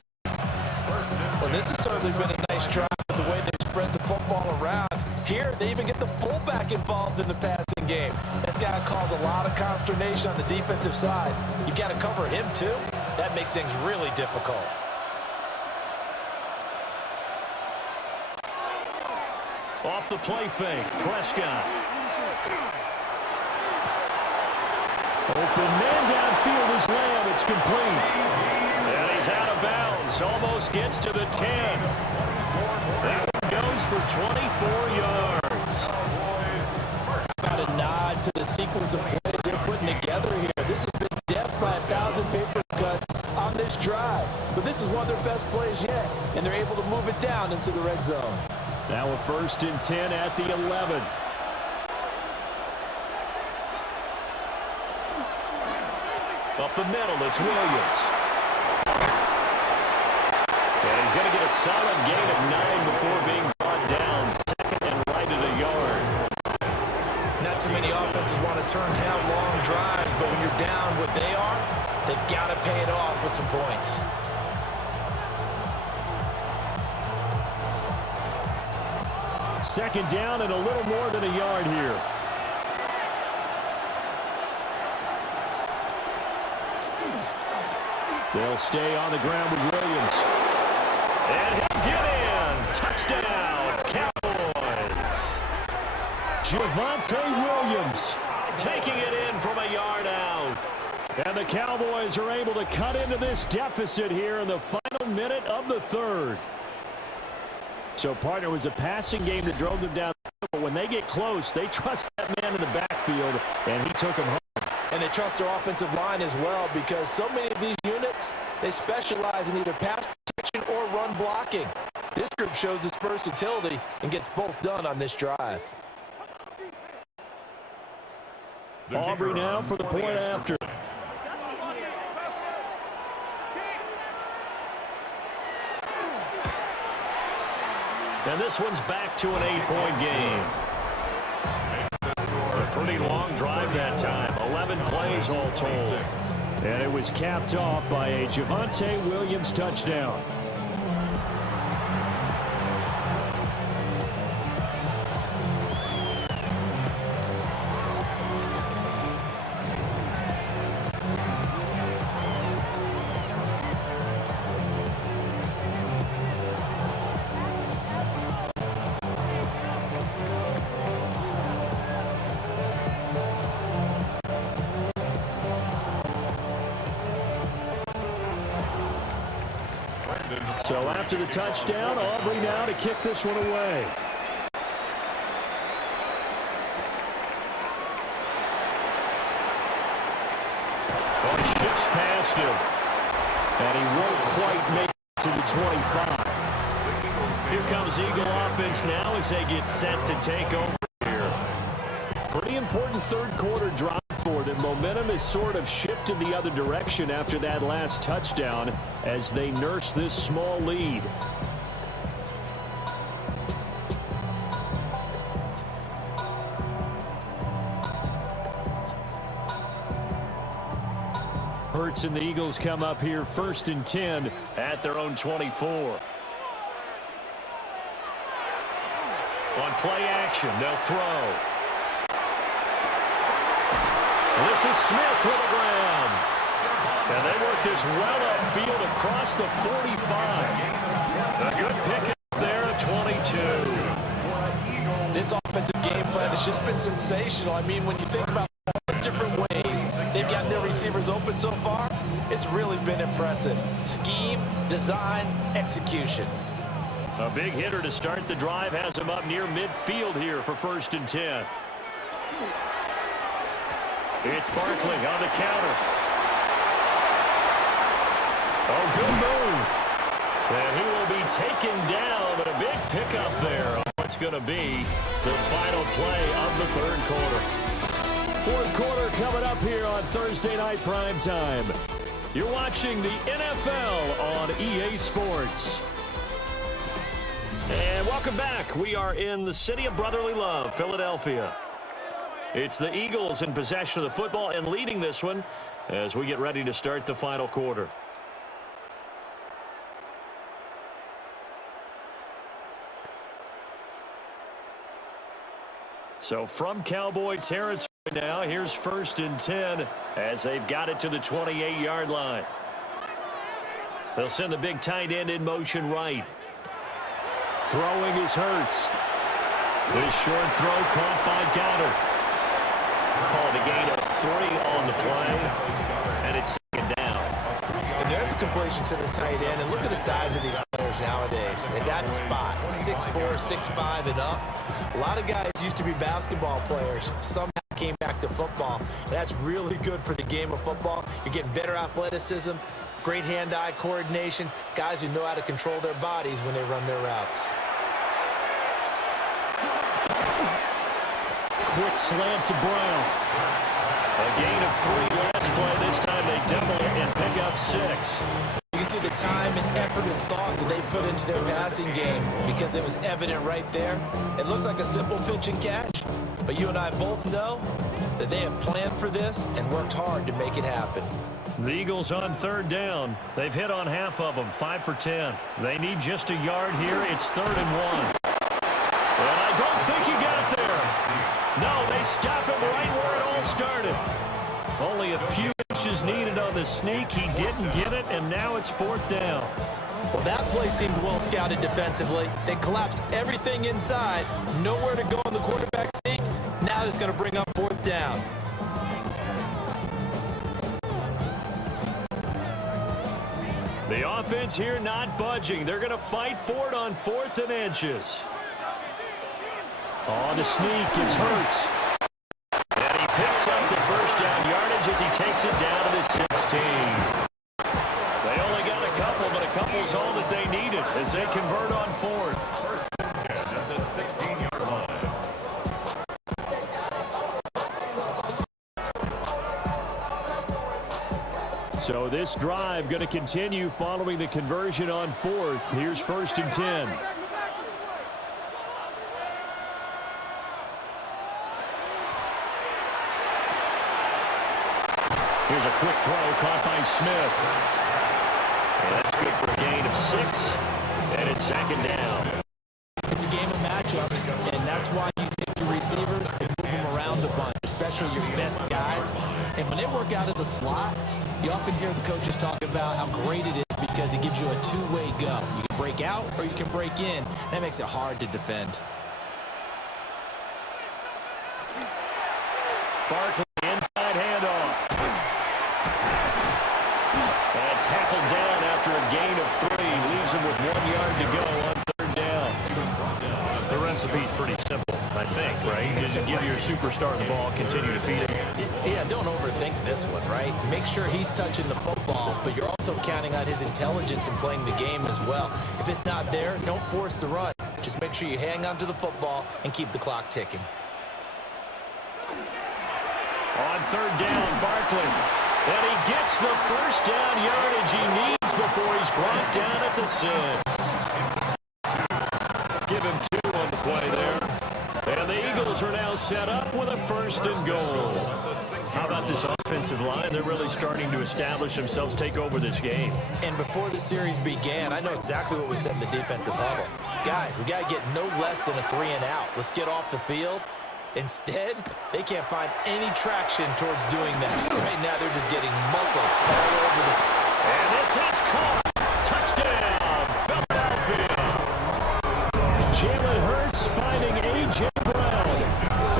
Well, this has certainly been a nice drive with the way they've spread the football around. Here, they even get the fullback involved in the passing game. That's got to cause a lot of consternation on the defensive side. You've got to cover him, too. That makes things really difficult. Off the play fake, Prescott. Open man downfield is Lamb. It's complete. And he's out of bounds. Almost gets to the 10. That one goes for 24 yards. Got a nod to the sequence of plays they're putting together here. This has been death by 1,000 paper cuts on this drive. But this is one of their best plays yet. And they're able to move it down into the red zone. Now a 1st and 10 at the 11. Up the middle, it's Williams. And he's going to get a solid gain of 9 before being brought down. Second and right at a yard. Not too many offenses want to turn down long drives, but when you're down what they are, they've got to pay it off with some points. Second down and a little more than a yard here. They'll stay on the ground with Williams. And he'll get in. Touchdown, Cowboys. Javonte Williams taking it in from a yard out. And the Cowboys are able to cut into this deficit here in the final minute of the 3rd. So, partner, it was a passing game that drove them down the field. But when they get close, they trust that man in the backfield, and he took him home. And they trust their offensive line as well because so many of these units, they specialize in either pass protection or run blocking. This group shows its versatility and gets both done on this drive. Aubrey now for the point after. And this one's back to an 8-point game. A pretty long drive that time. 11 plays all told. And it was capped off by a Javonte Williams touchdown. So after the touchdown, Aubrey now to kick this one away. Oh, he shifts past him. And he won't quite make it to the 25. Here comes Eagle offense now as they get set to take over here. Pretty important 3rd quarter drive for them. Momentum has sort of shifted the other direction after that last touchdown as they nurse this small lead. Hurts and the Eagles come up here 1st and 10 at their own 24. On play action, they'll throw. This is Smith with a grab. And they work this well upfield across the 45. A good pick up there at 22. This offensive game plan has just been sensational. I mean, when you think about all the different ways they've gotten their receivers open so far, it's really been impressive. Scheme, design, execution. A big hitter to start the drive has him up near midfield here for 1st and 10. It's Barkley on the counter. Oh, good move. And he will be taken down, but a big pickup there on what's going to be the final play of the 3rd quarter. 4th quarter coming up here on Thursday Night Prime Time. You're watching the NFL on EA Sports. And welcome back. We are in the city of brotherly love, Philadelphia. It's the Eagles in possession of the football and leading this one as we get ready to start the final quarter. So from Cowboy territory now, here's 1st and 10 as they've got it to the 28-yard line. They'll send the big tight end in motion right. Throwing is Hurts. This short throw caught by Goddard. Called a gain of 3 on the play, and it's 2nd down. And there's a completion to the tight end, and look at the size of these players nowadays. At that spot, 6'4", 6'5", and up. A lot of guys used to be basketball players. Some came back to football, and that's really good for the game of football. You're getting better athleticism, great hand-eye coordination, guys who know how to control their bodies when they run their routes. Quick slant to Brown. A gain of 3 last play. This time they double it and pick up 6. You can see the time and effort and thought that they put into their passing game because it was evident right there. It looks like a simple pitch and catch, but you and I both know that they have planned for this and worked hard to make it happen. The Eagles on 3rd down. They've hit on half of them, 5 for 10. They need just a yard here. It's 3rd and 1. And I don't think he got there. No, they stop him right where it all started. Only a few inches needed on the sneak. He didn't get it, and now it's 4th down. Well, that play seemed well scouted defensively. They collapsed everything inside. Nowhere to go in the quarterback sneak. Now it's going to bring up 4th down. The offense here not budging. They're going to fight for it on 4th and inches. On the sneak, it's Hurts. And he picks up the 1st down yardage as he takes it down to the 16. They only got a couple, but a couple's all that they needed as they convert on 4th. 1st and 10 at the 16-yard line. So this drive going to continue following the conversion on 4th. Here's 1st and 10. Here's a quick throw caught by Smith. And that's good for a gain of 6. And it's 2nd down. It's a game of matchups, and that's why you take your receivers and move them around a bunch, especially your best guys. And when they work out of the slot, you often hear the coaches talk about how great it is because it gives you a two-way go. You can break out or you can break in. That makes it hard to defend. Barkley, inside handoff. And tackled down after a gain of 3. Leaves him with 1 yard to go on 3rd down. The recipe's pretty simple, I think, right? Just give your superstar the ball, continue to feed him. Yeah, don't overthink this one, right? Make sure he's touching the football, but you're also counting on his intelligence in playing the game as well. If it's not there, don't force the run. Just make sure you hang on to the football and keep the clock ticking. On 3rd down, Barkley. And he gets the 1st down yardage he needs before he's brought down at the 6. Give him 2 on the play there. And the Eagles are now set up with a 1st and goal. How about this offensive line? They're really starting to establish themselves, take over this game. And before the series began, I know exactly what was said in the defensive huddle. Guys, we got to get no less than a 3 and out. Let's get off the field Instead, they can't find any traction towards doing that. Right now, they're just getting muscle all over the field. And this is caught. Touchdown, Philadelphia. Jalen Hurts finding A.J. Brown.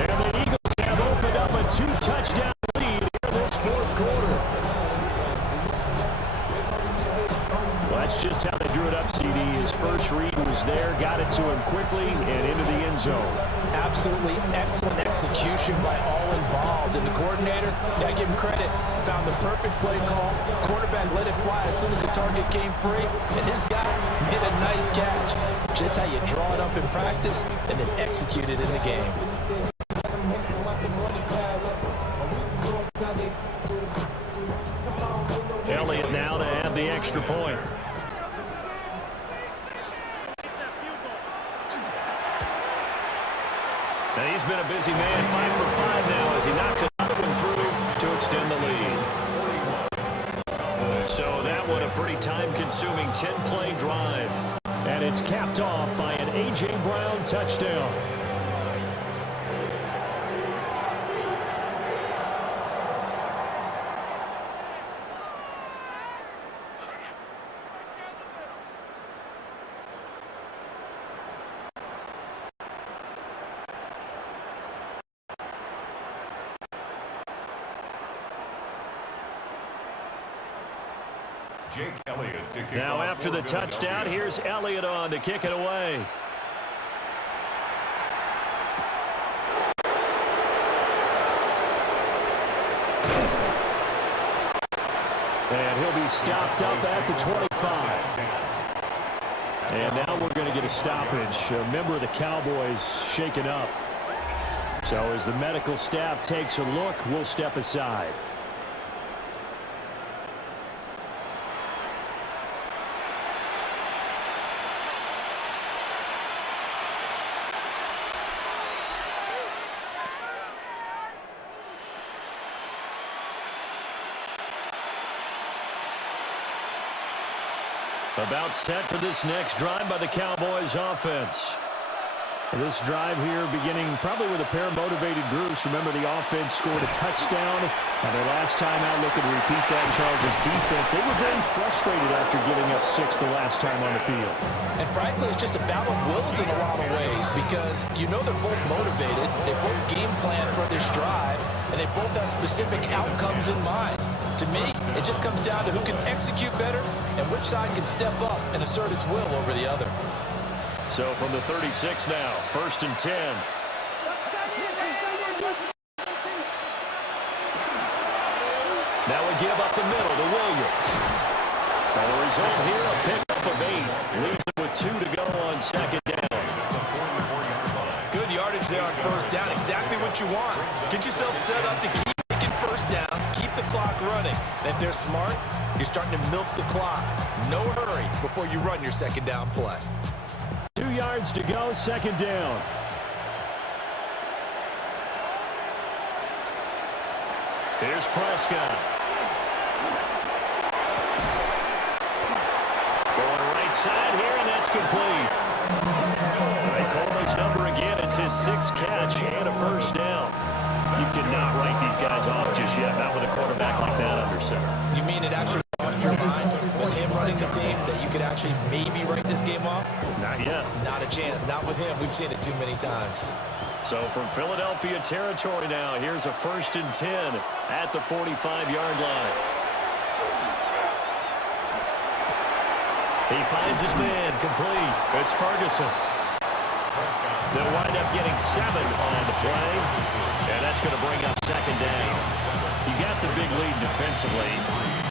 And the Eagles have opened up a 2-touchdown lead in this fourth quarter. Well, that's just how they drew it up, CD. His first read was there, got it to him quickly, and into the end zone. Absolutely excellent execution by all involved. And the coordinator, gotta give him credit, found the perfect play call. Quarterback let it fly as soon as the target came free, and his guy made a nice catch. Just how you draw it up in practice and then execute it in the game. Elliott now to have the extra point. And he's been a busy man, 5 for 5 now as he knocks another one through to extend the lead. So that one a pretty time-consuming 10-play drive. And it's capped off by an A.J. Brown touchdown. Jake Elliott to kick Now off after the for touchdown, Philadelphia. here's Elliott on to kick it away. And he'll be stopped up at the 25. And now we're going to get a stoppage. A member of the Cowboys shaken up. So as the medical staff takes a look, we'll step aside. About set for this next drive by the Cowboys offense. This drive here beginning probably with a pair of motivated groups. Remember, the offense scored a touchdown. And their last time out, looking to repeat that in Charles' defense. They were very frustrated after giving up 6 the last time on the field. And frankly, it's just a battle of wills in a lot of ways because you know they're both motivated. They both game plan for this drive, and they both have specific outcomes in mind. To me, it just comes down to who can execute better and which side can step up and assert its will over the other. So from the 36 now, 1st and 10. Now we give up the middle to Williams. And the result here, a pickup of 8. Leaves it with 2 to go on second down. Good yardage there on first down. Exactly what you want. Get yourself set up to keep making first downs, keep the clock running. And if they're smart, you're starting to milk the clock. No hurry before you run your second down play. 2 yards to go, second down. Here's Prescott. Going right side here, and that's complete. They call his number again. It's his 6th catch and a first down. You cannot write these guys off just yet, not with a quarterback like that under center. You mean it actually crossed your mind with him running the team that you could actually maybe write this game off? Not yet. Not a chance. Not with him. We've seen it too many times. So from Philadelphia territory now, here's a 1st and 10 at the 45-yard line. He finds his man complete. It's Ferguson. They'll wind up getting 7 on the play, and that's going to bring up second down. You got the big lead defensively,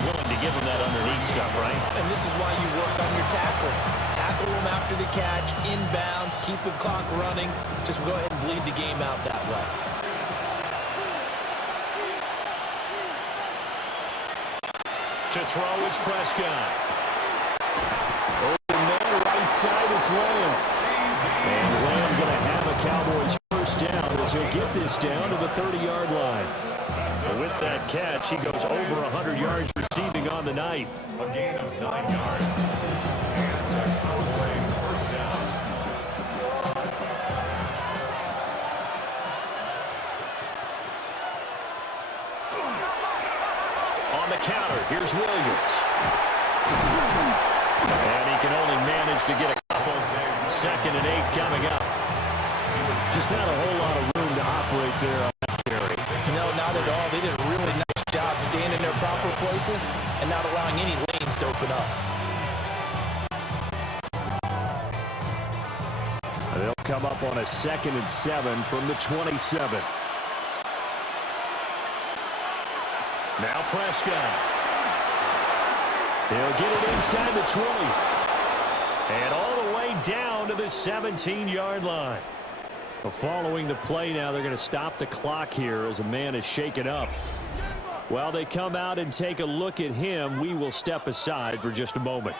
willing to give them that underneath stuff, right? And this is why you work on your tackling. Tackle them after the catch, inbounds, keep the clock running. Just go ahead and bleed the game out that way. To throw is Prescott. Open man, right side, it's Lamb. And Lamb going to have a Cowboys first down as he'll get this down to the 30-yard line. And with that catch, he goes over 100 yards receiving on the night. A gain of 9 yards. And a Cowboy first down. Here's Williams. And he can only manage to get a couple. 2nd and 8 coming up. Just not a whole lot of room to operate there on that carry. No, not at all. They did a really nice job staying in their proper places and not allowing any lanes to open up. They'll come up on a 2nd and 7 from the 27. Now Prescott. He'll get it inside the 20. And all the way down to the 17-yard line. Following the play now, they're going to stop the clock here as a man is shaken up. While they come out and take a look at him, we will step aside for just a moment.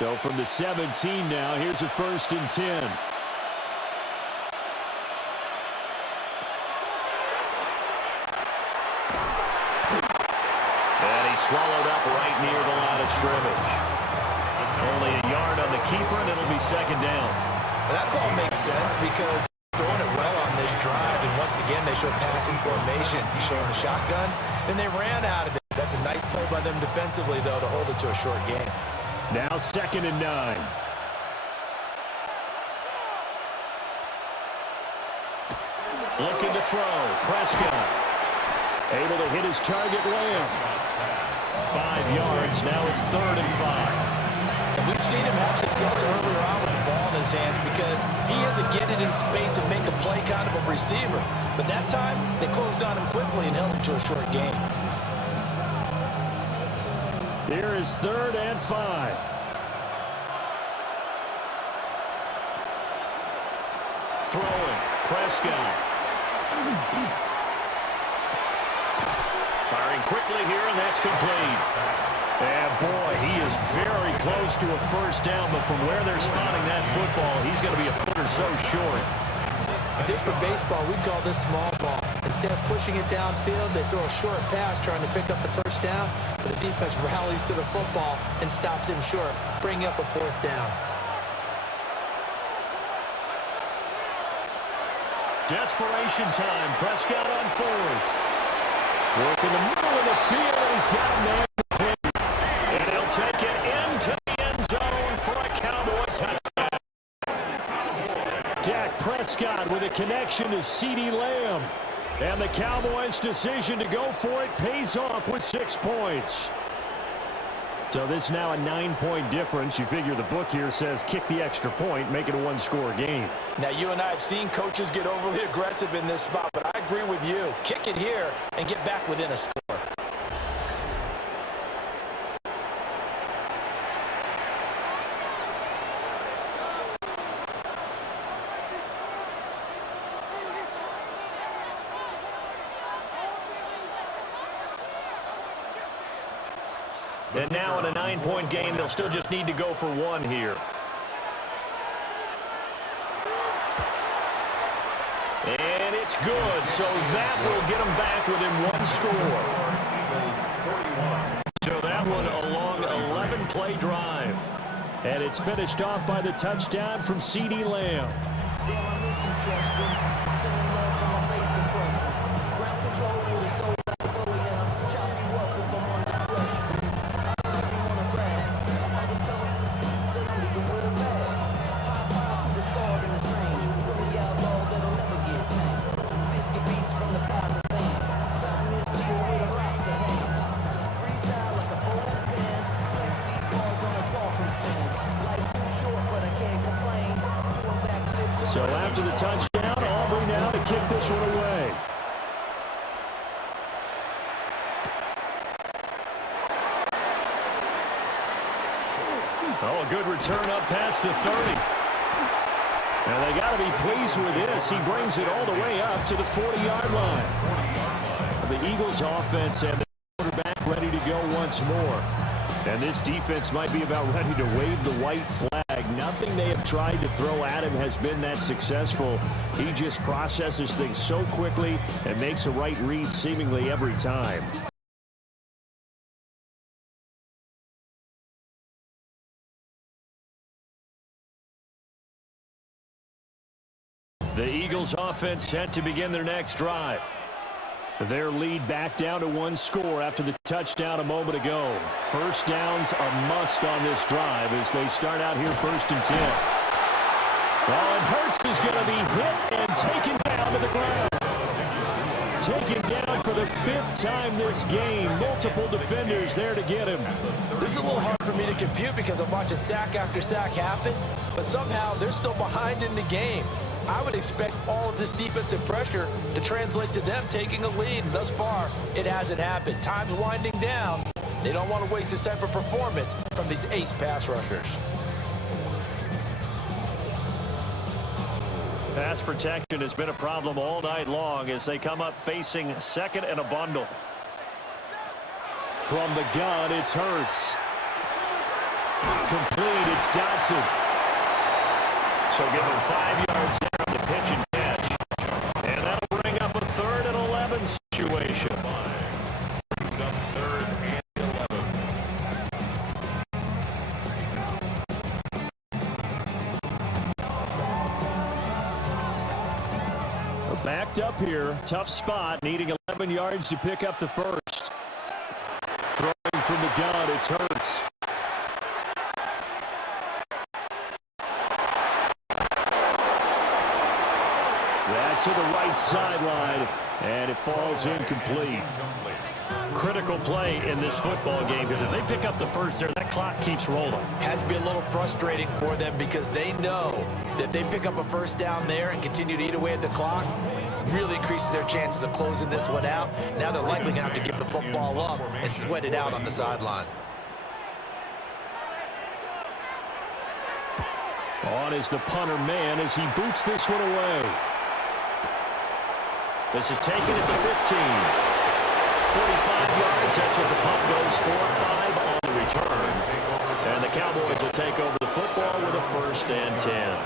So from the 17 now, here's a 1st and 10. And he's swallowed up right near the line of scrimmage. Only a yard on the keeper, and it'll be 2nd down. And that call makes sense because they're throwing it well on this drive, and once again they show passing formation. He's showing a shotgun, then they ran out of it. That's a nice play by them defensively, though, to hold it to a short game. Now 2nd and 9. Looking to throw. Prescott. Able to hit his target, Lamb. 5 yards. Now it's 3rd and 5. And we've seen him have success earlier on with the ball in his hands because he is a get it in space and make a play kind of a receiver. But that time, they closed on him quickly and held him to a short game. Here is 3rd and 5. Throwing. Prescott. Firing quickly here, and that's complete. And boy, he is very close to a 1st down, but from where they're spotting that football, he's going to be a foot or so short. If this were baseball, we'd call this small ball. Instead of pushing it downfield, they throw a short pass trying to pick up the 1st down, but the defense rallies to the football and stops him short, bringing up a 4th down. Desperation time. Prescott on 4th. Working the middle of the field, and he's got him there. And he'll take it into the end zone for a Cowboy touchdown. Dak Prescott with a connection to CeeDee Lamb. And the Cowboys' decision to go for it pays off with 6 points. So this now a 9-point difference. You figure the book here says kick the extra point, make it a 1-score game. Now, you and I have seen coaches get overly aggressive in this spot, but I agree with you. Kick it here and get back within a score. And now in a 9-point game, they'll still just need to go for 1 here. And it's good, so that will get them back within 1 score. So that one a long 11-play drive. And it's finished off by the touchdown from CeeDee Lamb. So after the touchdown, Aubrey now to kick this one away. Oh, a good return up past the 30. And they got to be pleased with this. He brings it all the way up to the 40-yard line. The Eagles offense and the quarterback ready to go once more. And this defense might be about ready to wave the white flag. Nothing they have tried to throw at him has been that successful. He just processes things so quickly and makes a right read seemingly every time. The Eagles offense set to begin their next drive. Their lead back down to one score after the touchdown a moment ago. First down's a must on this drive as they start out here 1st and 10. Oh, and Hurts is going to be hit and taken down to the ground. Taken down for the 5th time this game. Multiple defenders there to get him. This is a little hard for me to compute because I'm watching sack after sack happen, but somehow they're still behind in the game. I would expect all of this defensive pressure to translate to them taking a lead, and thus far, it hasn't happened. Time's winding down. They don't want to waste this type of performance from these ace pass rushers. Pass protection has been a problem all night long as they come up facing second and a bundle. From the gun, it's Hurts. Complete, it's Dotson. So give him 5 yards there on the pitch and catch. And that'll bring up a 3rd and 11 situation. Brings up 3rd and 11. Backed up here, tough spot, needing 11 yards to pick up the first. Throwing from the gun, it's Hurts. To the right sideline, and it falls incomplete. Critical play in this football game because if they pick up the first there, that clock keeps rolling. Has to be a little frustrating for them because they know that if they pick up a first down there and continue to eat away at the clock, really increases their chances of closing this one out. Now they're likely going to have to give the football up and sweat it out on the sideline. On is the punter man as he boots this one away. This is taken at the 15. 45 yards, that's what the punt goes for. 5 on the return. And the Cowboys will take over the football with a 1st and 10.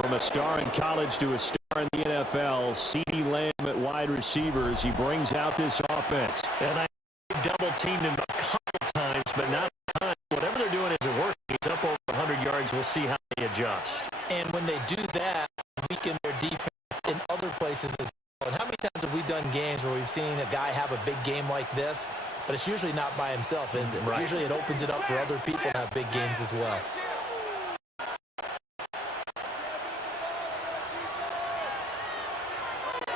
From a star in college to a star in the NFL, CeeDee Lamb at wide receivers, he brings out this offense. And I double-teamed him a couple times, but not a ton. Whatever they're doing isn't working. He's up over 100 yards. We'll see how they adjust. And when they do that, weaken their defense in other places as well. And how many times have we done games where we've seen a guy have a big game like this, but it's usually not by himself, is it? Right. Usually it opens it up for other people to have big games as well.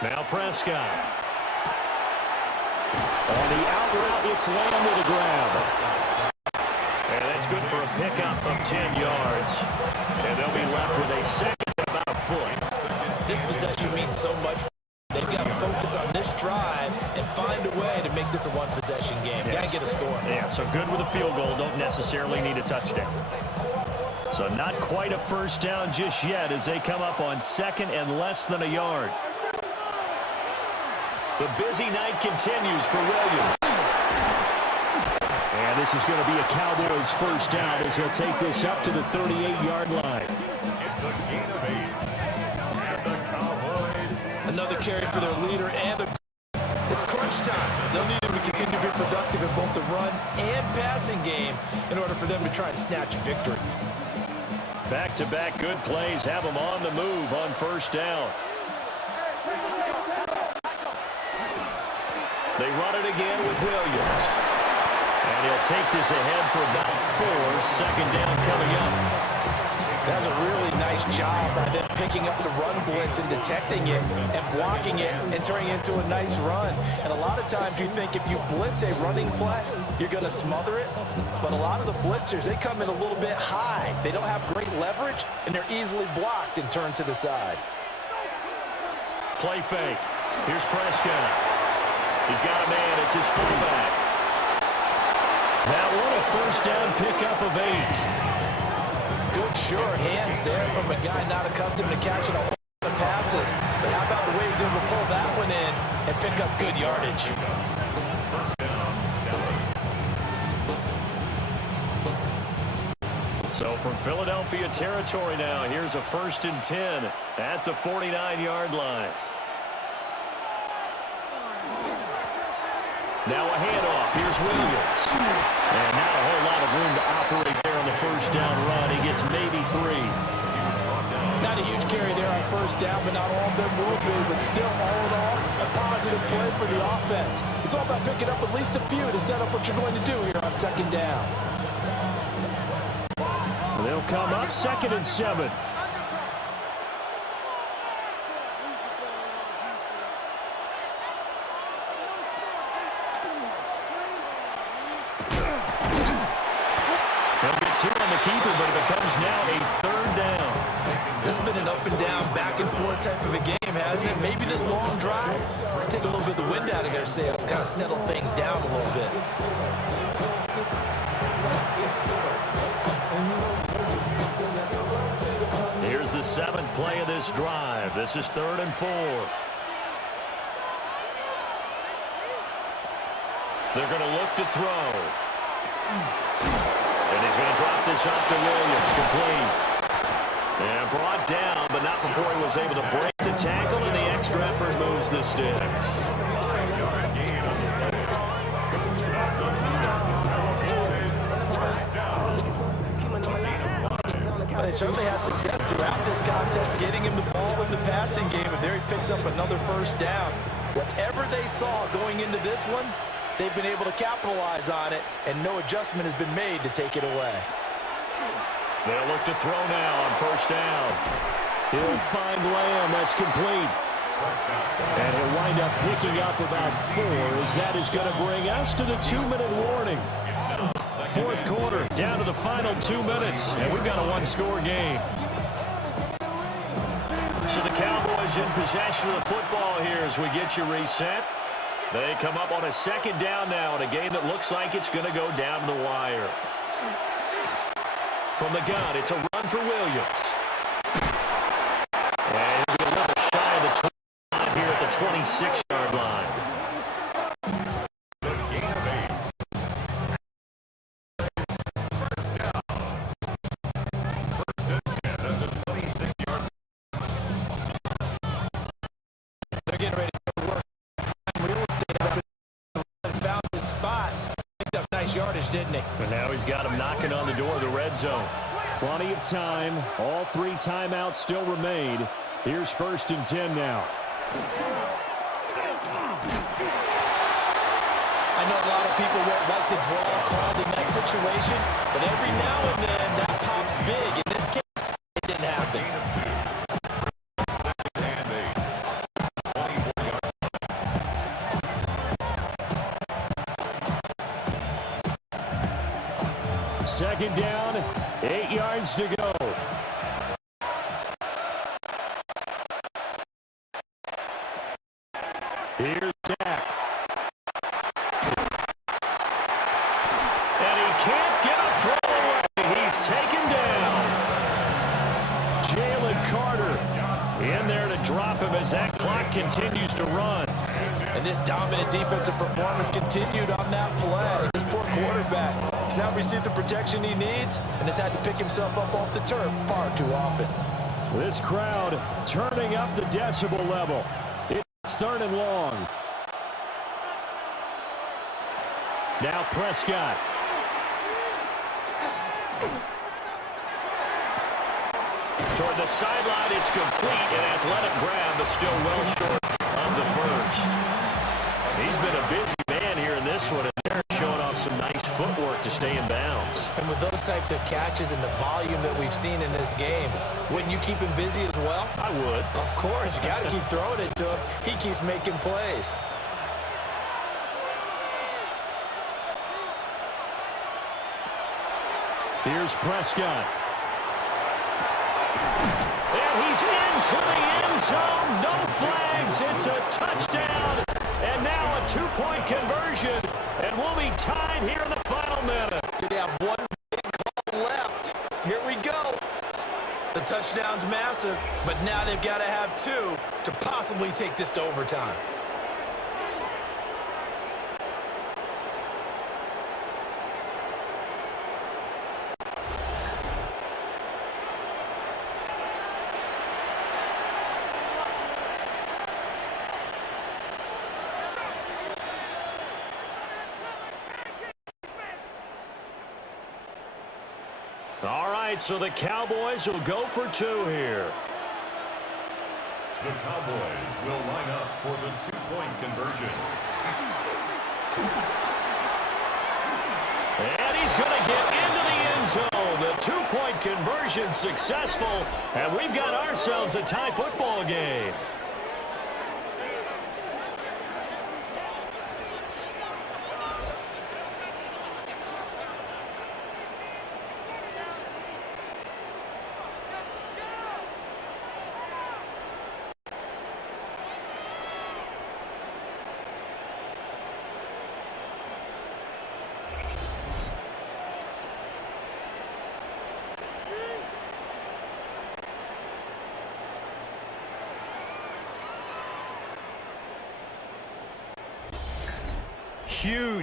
Now Prescott. On the out route, it's Lamb with a grab. And that's good for a pickup of 10 yards. And they'll be left with a second and about a foot. This possession means so much. They've got to focus on this drive and find a way to make this a one-possession game. Yes. Got to get a score. Yeah, so good with a field goal. Don't necessarily need a touchdown. So not quite a first down just yet as they come up on 2nd and less than a yard. The busy night continues for Williams. And this is going to be a Cowboys first down as he'll take this up to the 38-yard line. It's a gain of 8. And the Cowboys. Another carry for their leader, and it's crunch time. They'll need him to continue to be productive in both the run and passing game in order for them to try and snatch a victory. Back-to-back good plays have them on the move on first down. They run it again with Williams. And he'll take this ahead for about 4. Second down coming up. That was a really nice job by them picking up the run blitz and detecting it and blocking it and turning it into a nice run. And a lot of times you think if you blitz a running play, you're going to smother it. But a lot of the blitzers, they come in a little bit high. They don't have great leverage, and they're easily blocked and turned to the side. Play fake. Here's Prescott. He's got a man. It's his fullback. That one a first down pickup of 8. Good, sure hands there from a guy not accustomed to catching a whole lot of passes. But how about the way he's able to pull that one in and pick up good yardage? So from Philadelphia territory now, here's a 1st and 10 at the 49-yard line. Now a handoff. Here's Williams. And not a whole lot of room to operate there on the 1st down run. He gets maybe 3. Not a huge carry there on 1st down, but not all of them will be. But still, all in all, a positive play for the offense. It's all about picking up at least a few to set up what you're going to do here on 2nd down. They'll come up 2nd and 7. They'll get 2 on the keeper, but it becomes now a 3rd down. This has been an up and down, back and forth type of a game, hasn't it? Maybe this long drive take a little bit of the wind out of their sails, kind of settle things down a little bit. Here's the 7th play of this drive. This is 3rd and 4. They're going to look to throw. And he's going to drop this off to Williams, complete. And brought down, but not before he was able to break the tackle, and the extra effort moves the sticks. They certainly had success throughout this contest, getting him the ball in the passing game, and there he picks up another 1st down. Whatever they saw going into this one, they've been able to capitalize on it, and no adjustment has been made to take it away. They'll look to throw now on 1st down. He'll find Lamb. That's complete. And he'll wind up picking up about 4, as that is going to bring us to the 2-minute warning. 4th quarter, down to the final 2 minutes, and we've got a 1-score game. So the Cowboys in possession of the football here as we get you reset. They come up on a 2nd down now in a game that looks like it's going to go down to the wire. From the gun, it's a run for Williams. And he'll be a little shy of the 20 here at the 26-yard line. They're getting ready to work prime real estate after he found his spot. Picked up nice yardage, didn't he? And now he's got him knocking on the door of the red zone. Plenty of time. All 3 timeouts still remain. Here's 1st and 10 now. I know a lot of people won't like the draw called in that situation, but every now and then that pops big. In this case, it didn't happen. Second down, 8 yards to go. Here's Dak. And he can't get a throw away. He's taken down. Jalen Carter in there to drop him as that clock continues to run. And this dominant defensive performance continued on that play. This poor quarterback has now received the protection he needs and has had to pick himself up off the turf far too often. This crowd turning up the decibel level. It's 3rd and long. Now Prescott. Toward the sideline, it's complete. An athletic grab, but still well short of the first. He's been a busy man here in this one, and they're showing off some nice footwork to stay in bounds. And with those types of catches and the volume that we've seen in this game, wouldn't you keep him busy as well? I would. Of course. You got to keep throwing it to him. He keeps making plays. Here's Prescott. And he's into the end zone. No flags. It's a touchdown. And now a 2-point conversion. And we'll be tied here in the final minute. They have one big call left. Here we go. The touchdown's massive, but now they've got to have 2 to possibly take this to overtime. All right, so the Cowboys will go for 2 here. The Cowboys will line up for the 2-point conversion. And he's going to get into the end zone. The 2-point conversion successful, and we've got ourselves a tie football game.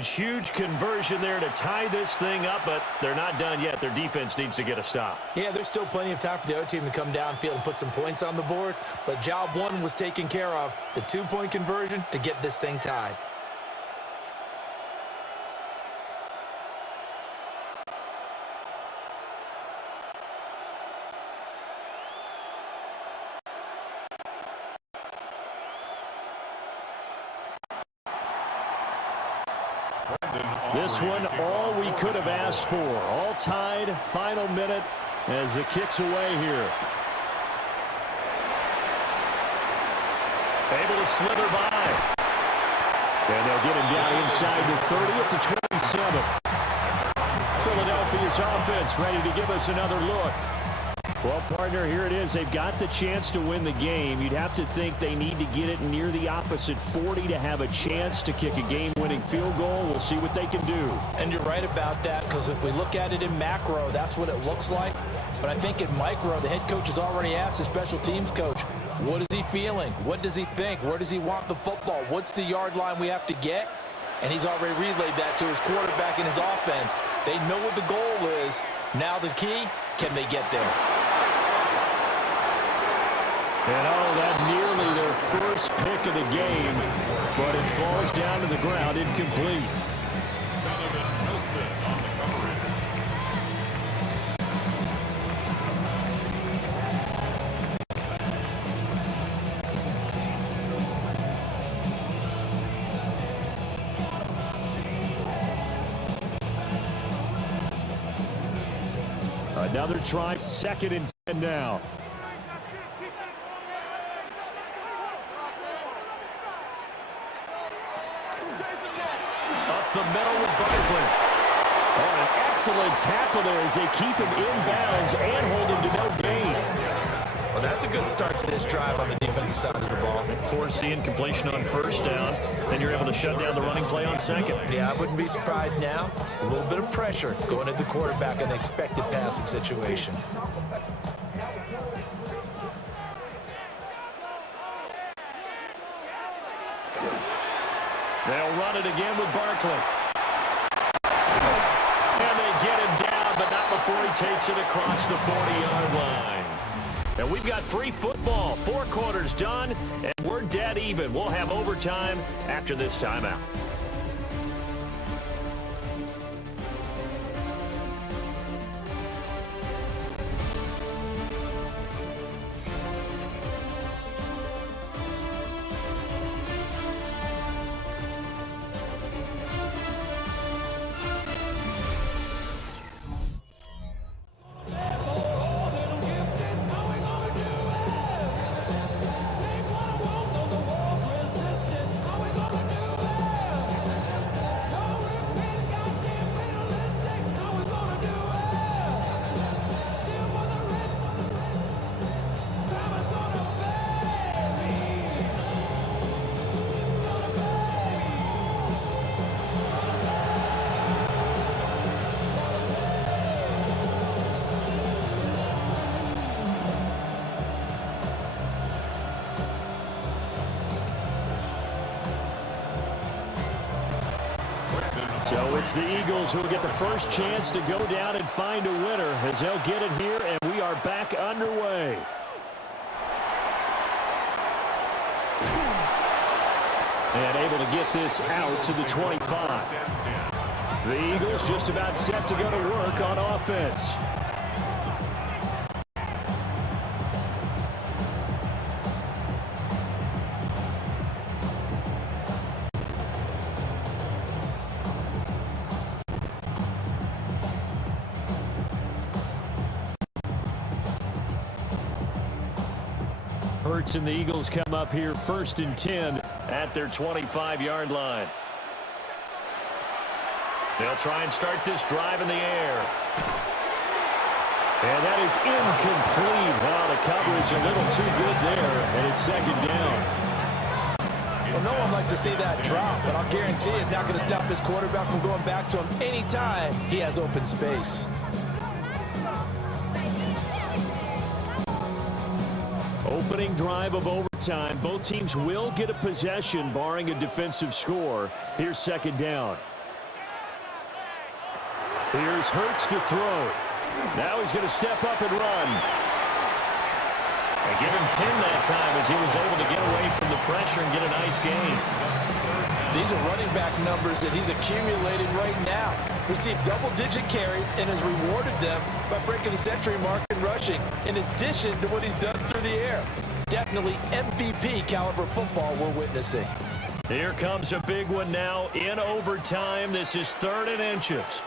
Huge conversion there to tie this thing up, but they're not done yet. Their defense needs to get a stop. Yeah, there's still plenty of time for the other team to come downfield and put some points on the board, but job 1 was taken care of. The 2-point conversion to get this thing tied. This one, all we could have asked for. All tied, final minute as it kicks away here. Able to slither by. And they'll get him down inside the 30 at the 27. Philadelphia's offense ready to give us another look. Well, partner, here it is. They've got the chance to win the game. You'd have to think they need to get it near the opposite 40 to have a chance to kick a game-winning field goal. We'll see what they can do. And you're right about that, because if we look at it in macro, that's what it looks like. But I think in micro, the head coach has already asked the special teams coach, what is he feeling? What does he think? Where does he want the football? What's the yard line we have to get? And he's already relayed that to his quarterback and his offense. They know what the goal is. Now the key, can they get there? And that nearly their first pick of the game, but it falls down to the ground incomplete. Another try, 2nd and 10 now. The middle with Barkley. Oh, an excellent tackle there as they keep him inbounds and hold him to no gain. Well, that's a good start to this drive on the defensive side of the ball. Forcing completion on 1st down. Then you're able to shut down the running play on 2nd. Yeah, I wouldn't be surprised now. A little bit of pressure going at the quarterback in an expected passing situation. They'll run it again with Barkley. And they get him down, but not before he takes it across the 40-yard line. And we've got free football. 4 quarters done, and we're dead even. We'll have overtime after this timeout. So it's the Eagles who will get the first chance to go down and find a winner as they'll get it here, and we are back underway. And able to get this out to the 25. The Eagles just about set to go to work on offense. Hurts and the Eagles come up here 1st and 10 at their 25-yard line. They'll try and start this drive in the air. And that is incomplete. Wow, the coverage a little too good there, and it's 2nd down. Well, no one likes to see that drop, but I'll guarantee it's not going to stop his quarterback from going back to him anytime he has open space. Opening drive of overtime. Both teams will get a possession, barring a defensive score. Here's 2nd down. Here's Hurts to throw. Now he's going to step up and run. And give him 10 that time as he was able to get away from the pressure and get a nice gain. These are running back numbers that he's accumulated right now. Received double-digit carries and has rewarded them by breaking the century mark in rushing, in addition to what he's done through the air. Definitely MVP caliber football we're witnessing. Here comes a big one now in overtime. This is 3rd and inches.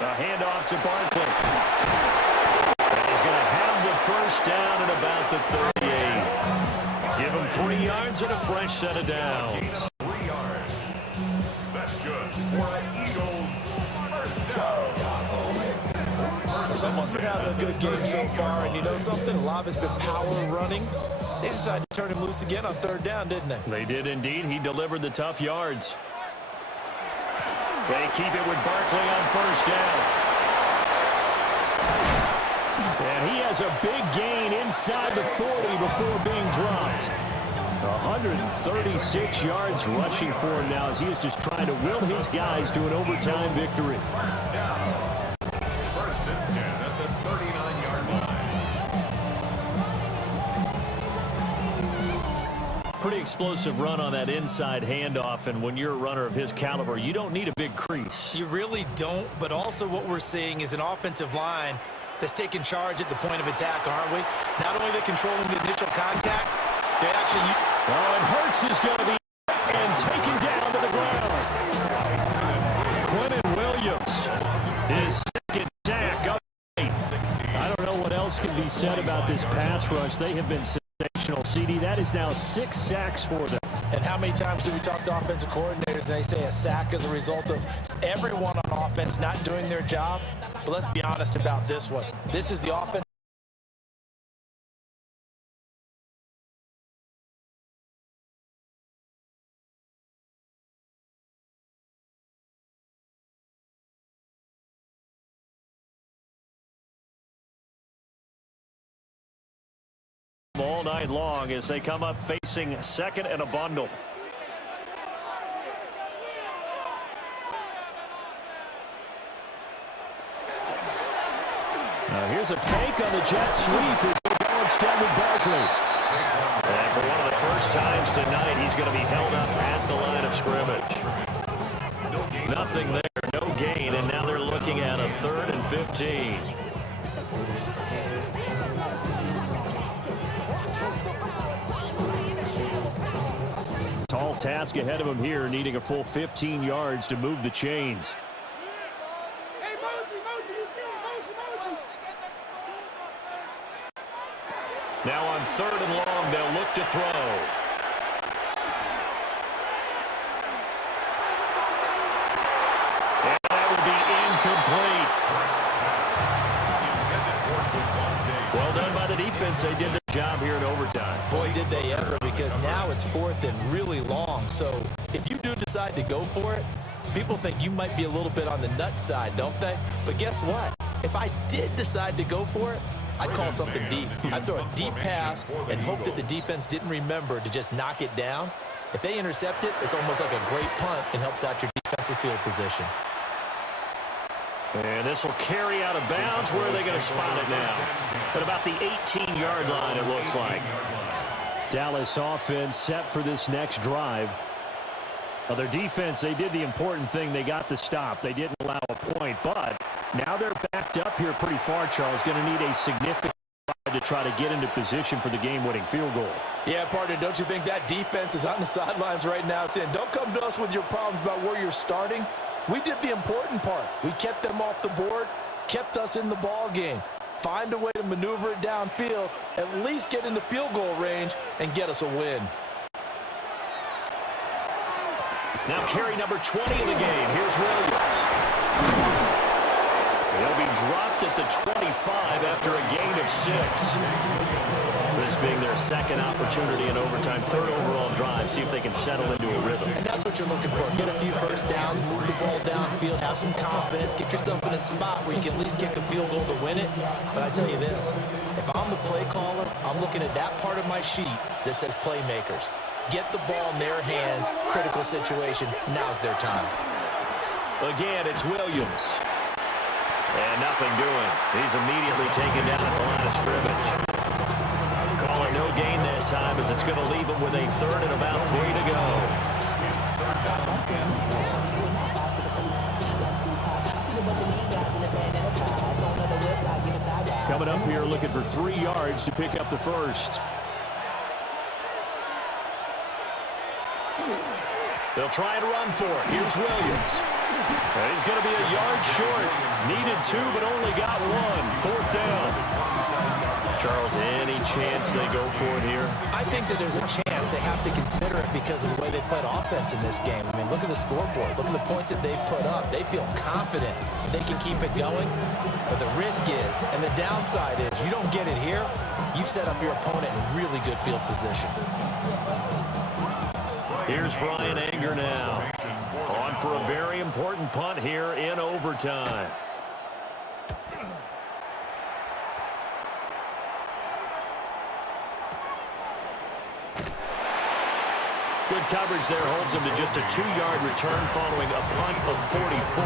A handoff to Barkley. And he's going to have the 1st down at about the 38. Give him 3 yards and a fresh set of downs. 3 yards. That's good for the Eagles. 1st down. Someone's been having a good game so far, and you know something? A lot has been power running. They decided to turn him loose again on 3rd down, didn't they? They did indeed. He delivered the tough yards. They keep it with Barkley on 1st down. And he has a big gain inside the 40 before being dropped. 136 yards rushing for him now as he is just trying to will his guys to an overtime victory. 1st and 10 at the 39-yard line. Pretty explosive run on that inside handoff, and when you're a runner of his caliber, you don't need a big crease. You really don't, but also what we're seeing is an offensive line that's taking charge at the point of attack, aren't we? Not only are they controlling the initial contact, they actually... Oh, and Hurts is going to be and taken down to the ground. Quentin Williams, his 2nd sack up. I don't know what else can be said about this pass rush. They have been sensational, CD. That is now 6 sacks for them. And how many times do we talk to offensive coordinators and they say a sack is a result of everyone on offense not doing their job? But let's be honest about this one. This is the offense. All night long as they come up facing 2nd and a bundle. Now here's a fake on the jet sweep. It's going to go instead with Barkley. And for one of the first times tonight, he's going to be held up at the line of scrimmage. Nothing there, no gain, and now they're looking at a 3rd and 15. Tall task ahead of him here, needing a full 15 yards to move the chains. Now on 3rd and long, they'll look to throw. And that would be incomplete. Well done by the defense. They did their job here in overtime. Boy, did they ever, because now it's 4th and really long. So if you do decide to go for it, people think you might be a little bit on the nut side, don't they? But guess what? If I did decide to go for it, I'd call something deep. I'd throw a deep pass and hope that the defense didn't remember to just knock it down. If they intercept it, it's almost like a great punt and helps out your defense with field position. And this will carry out of bounds. Where are they going to spot it now? At about the 18-yard line, it looks like. Dallas offense set for this next drive. Well, their defense, they did the important thing. They got the stop. They didn't allow a point, but now they're backed up here pretty far, Charles. Going to need a significant drive to try to get into position for the game-winning field goal. Yeah, partner, don't you think that defense is on the sidelines right now saying, don't come to us with your problems about where you're starting? We did the important part. We kept them off the board, kept us in the ball game. find a way to maneuver it downfield, at least get into field goal range, and get us a win. Now carry number 20 of the game. Here's Williams. He'll be dropped at the 25 after a gain of 6. This being their second opportunity in overtime, third overall drive. See if they can settle into a rhythm. And that's what you're looking for. Get a few first downs, move the ball downfield, have some confidence, get yourself in a spot where you can at least kick a field goal to win it. But I tell you this, if I'm the play caller, I'm looking at that part of my sheet that says playmakers. Get the ball in their hands, critical situation. Now's their time. Again, it's Williams. And nothing doing. He's immediately taken down at the line of scrimmage. Call it no gain that time as it's going to leave him with a third and about 3 to go. Coming up here looking for 3 yards to pick up the first. They'll try and run for it. Here's Williams. He's going to be a yard short. Needed 2, but only got 1. 4th down. Charles, any chance they go for it here? I think that there's a chance. They have to consider it because of the way they played offense in this game. I mean, look at the scoreboard. Look at the points that they've put up. They feel confident they can keep it going. But the risk is, and the downside is, you don't get it here, you've set up your opponent in really good field position. Here's Brian Anger now. On for a very important punt here in overtime. Good coverage there holds him to just a 2-yard return following a punt of 44.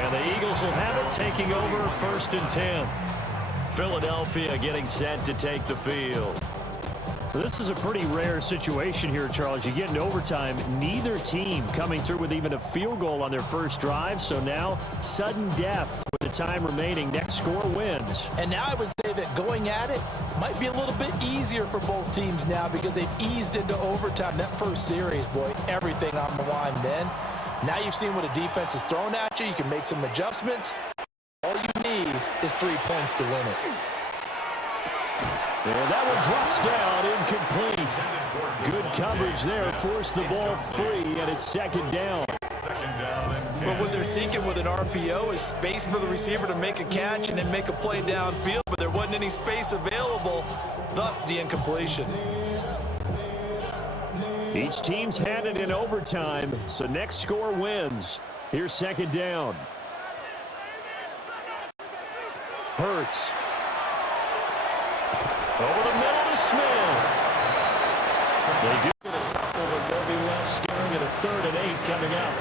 And the Eagles will have it taking over 1st and 10. Philadelphia getting set to take the field. This is a pretty rare situation here, Charles. You get into overtime, neither team coming through with even a field goal on their first drive. So now, sudden death with the time remaining. Next score wins. And now I would say that going at it might be a little bit easier for both teams now because they've eased into overtime. That first series, boy, everything on the line then. Now you've seen what a defense is thrown at you. You can make some adjustments. All you need is 3 points to win it. And that one drops down, incomplete. Good coverage there, forced the ball free, and it's 2nd down. But what they're seeking with an RPO is space for the receiver to make a catch and then make a play downfield, but there wasn't any space available, thus the incompletion. Each team's had it in overtime, so next score wins. Here's 2nd down. Hurts. Over the middle to Smith. They do get a couple, but they'll be left staring at a 3rd and 8 coming up.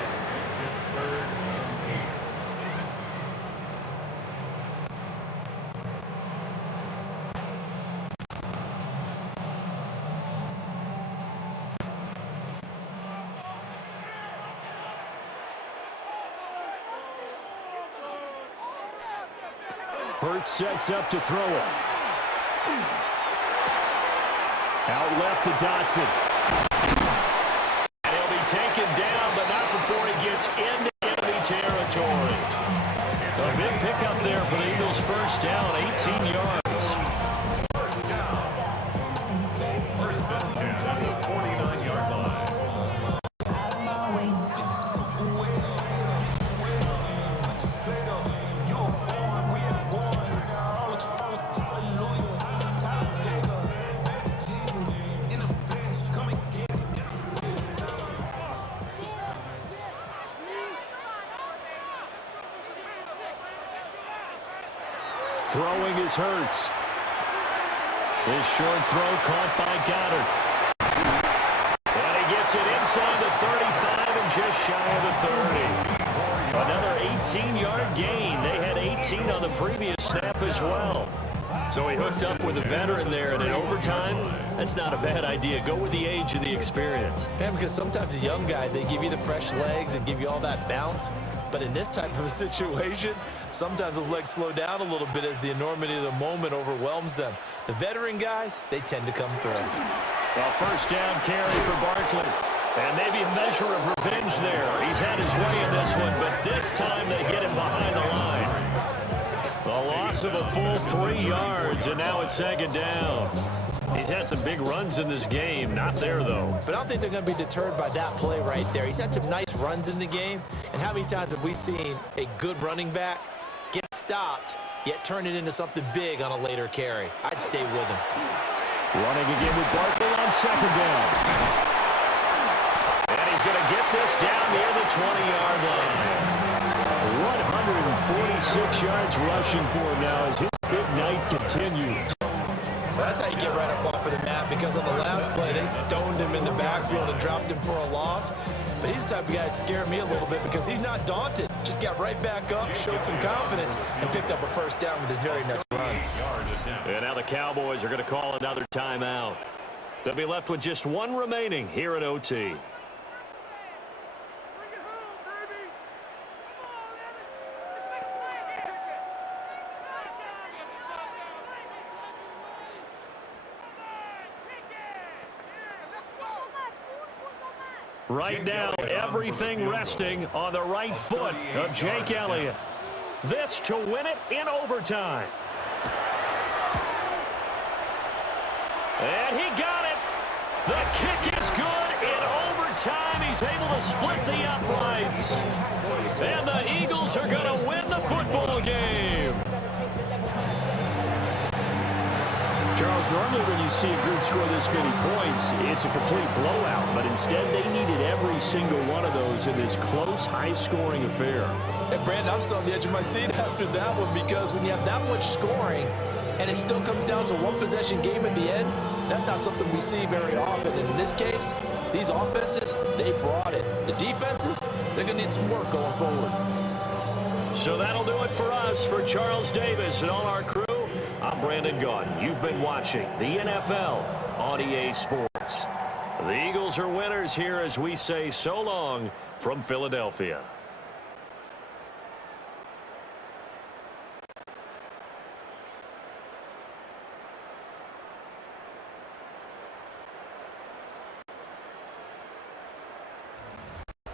Hurts sets up to throw it. Out left to Dotson. And he'll be taken down, but not before he gets into enemy territory. A big pickup there for the Eagles' first down, 18 yards. First down. 1st and 10 at the 49-yard line. Throwing is Hurts. His short throw caught by Goddard. And he gets it inside the 35 and just shy of the 30. Another 18-yard gain. They had 18 on the previous snap as well. So he hooked up with a veteran there, and in overtime, that's not a bad idea. Go with the age and the experience. Yeah, because sometimes the young guys, they give you the fresh legs and give you all that bounce. But in this type of a situation, sometimes those legs slow down a little bit as the enormity of the moment overwhelms them. The veteran guys, they tend to come through. Well, first down carry for Barkley. And maybe a measure of revenge there. He's had his way in this one, but this time they get him behind the line. A loss loss of a full 3 yards, and now it's second down. He's had some big runs in this game. Not there, though. But I don't think they're going to be deterred by that play right there. He's had some nice runs in the game. And how many times have we seen a good running back get stopped, yet turn it into something big on a later carry? I'd stay with him. Running again with Barkley on second down. And he's going to get this down near the 20-yard line. 146 yards rushing for him now as his big night continues. Well, that's how you get right up off of the mat, because on the last play, they stoned him in the backfield and dropped him for a loss. But he's the type of guy that scared me a little bit because he's not daunted. Just got right back up, showed some confidence, and picked up a first down with his very next run. And now the Cowboys are going to call another timeout. They'll be left with just one remaining here at OT. Right now, everything resting on the right foot of Jake Elliott. This to win it in overtime. And he got it. The kick is good in overtime. He's able to split the uprights. And the Eagles are going to win the football game. Charles, normally when you see a group score this many points, it's a complete blowout. But instead, they needed every single one of those in this close, high-scoring affair. And Brandon, I'm still on the edge of my seat after that one, because when you have that much scoring and it still comes down to a one-possession game at the end, that's not something we see very often. And in this case, these offenses, they brought it. The defenses, they're going to need some work going forward. So that'll do it for us. For Charles Davis and all our crew, I'm Brandon Gaudin. You've been watching the NFL on EA Sports. The Eagles are winners here as we say so long from Philadelphia.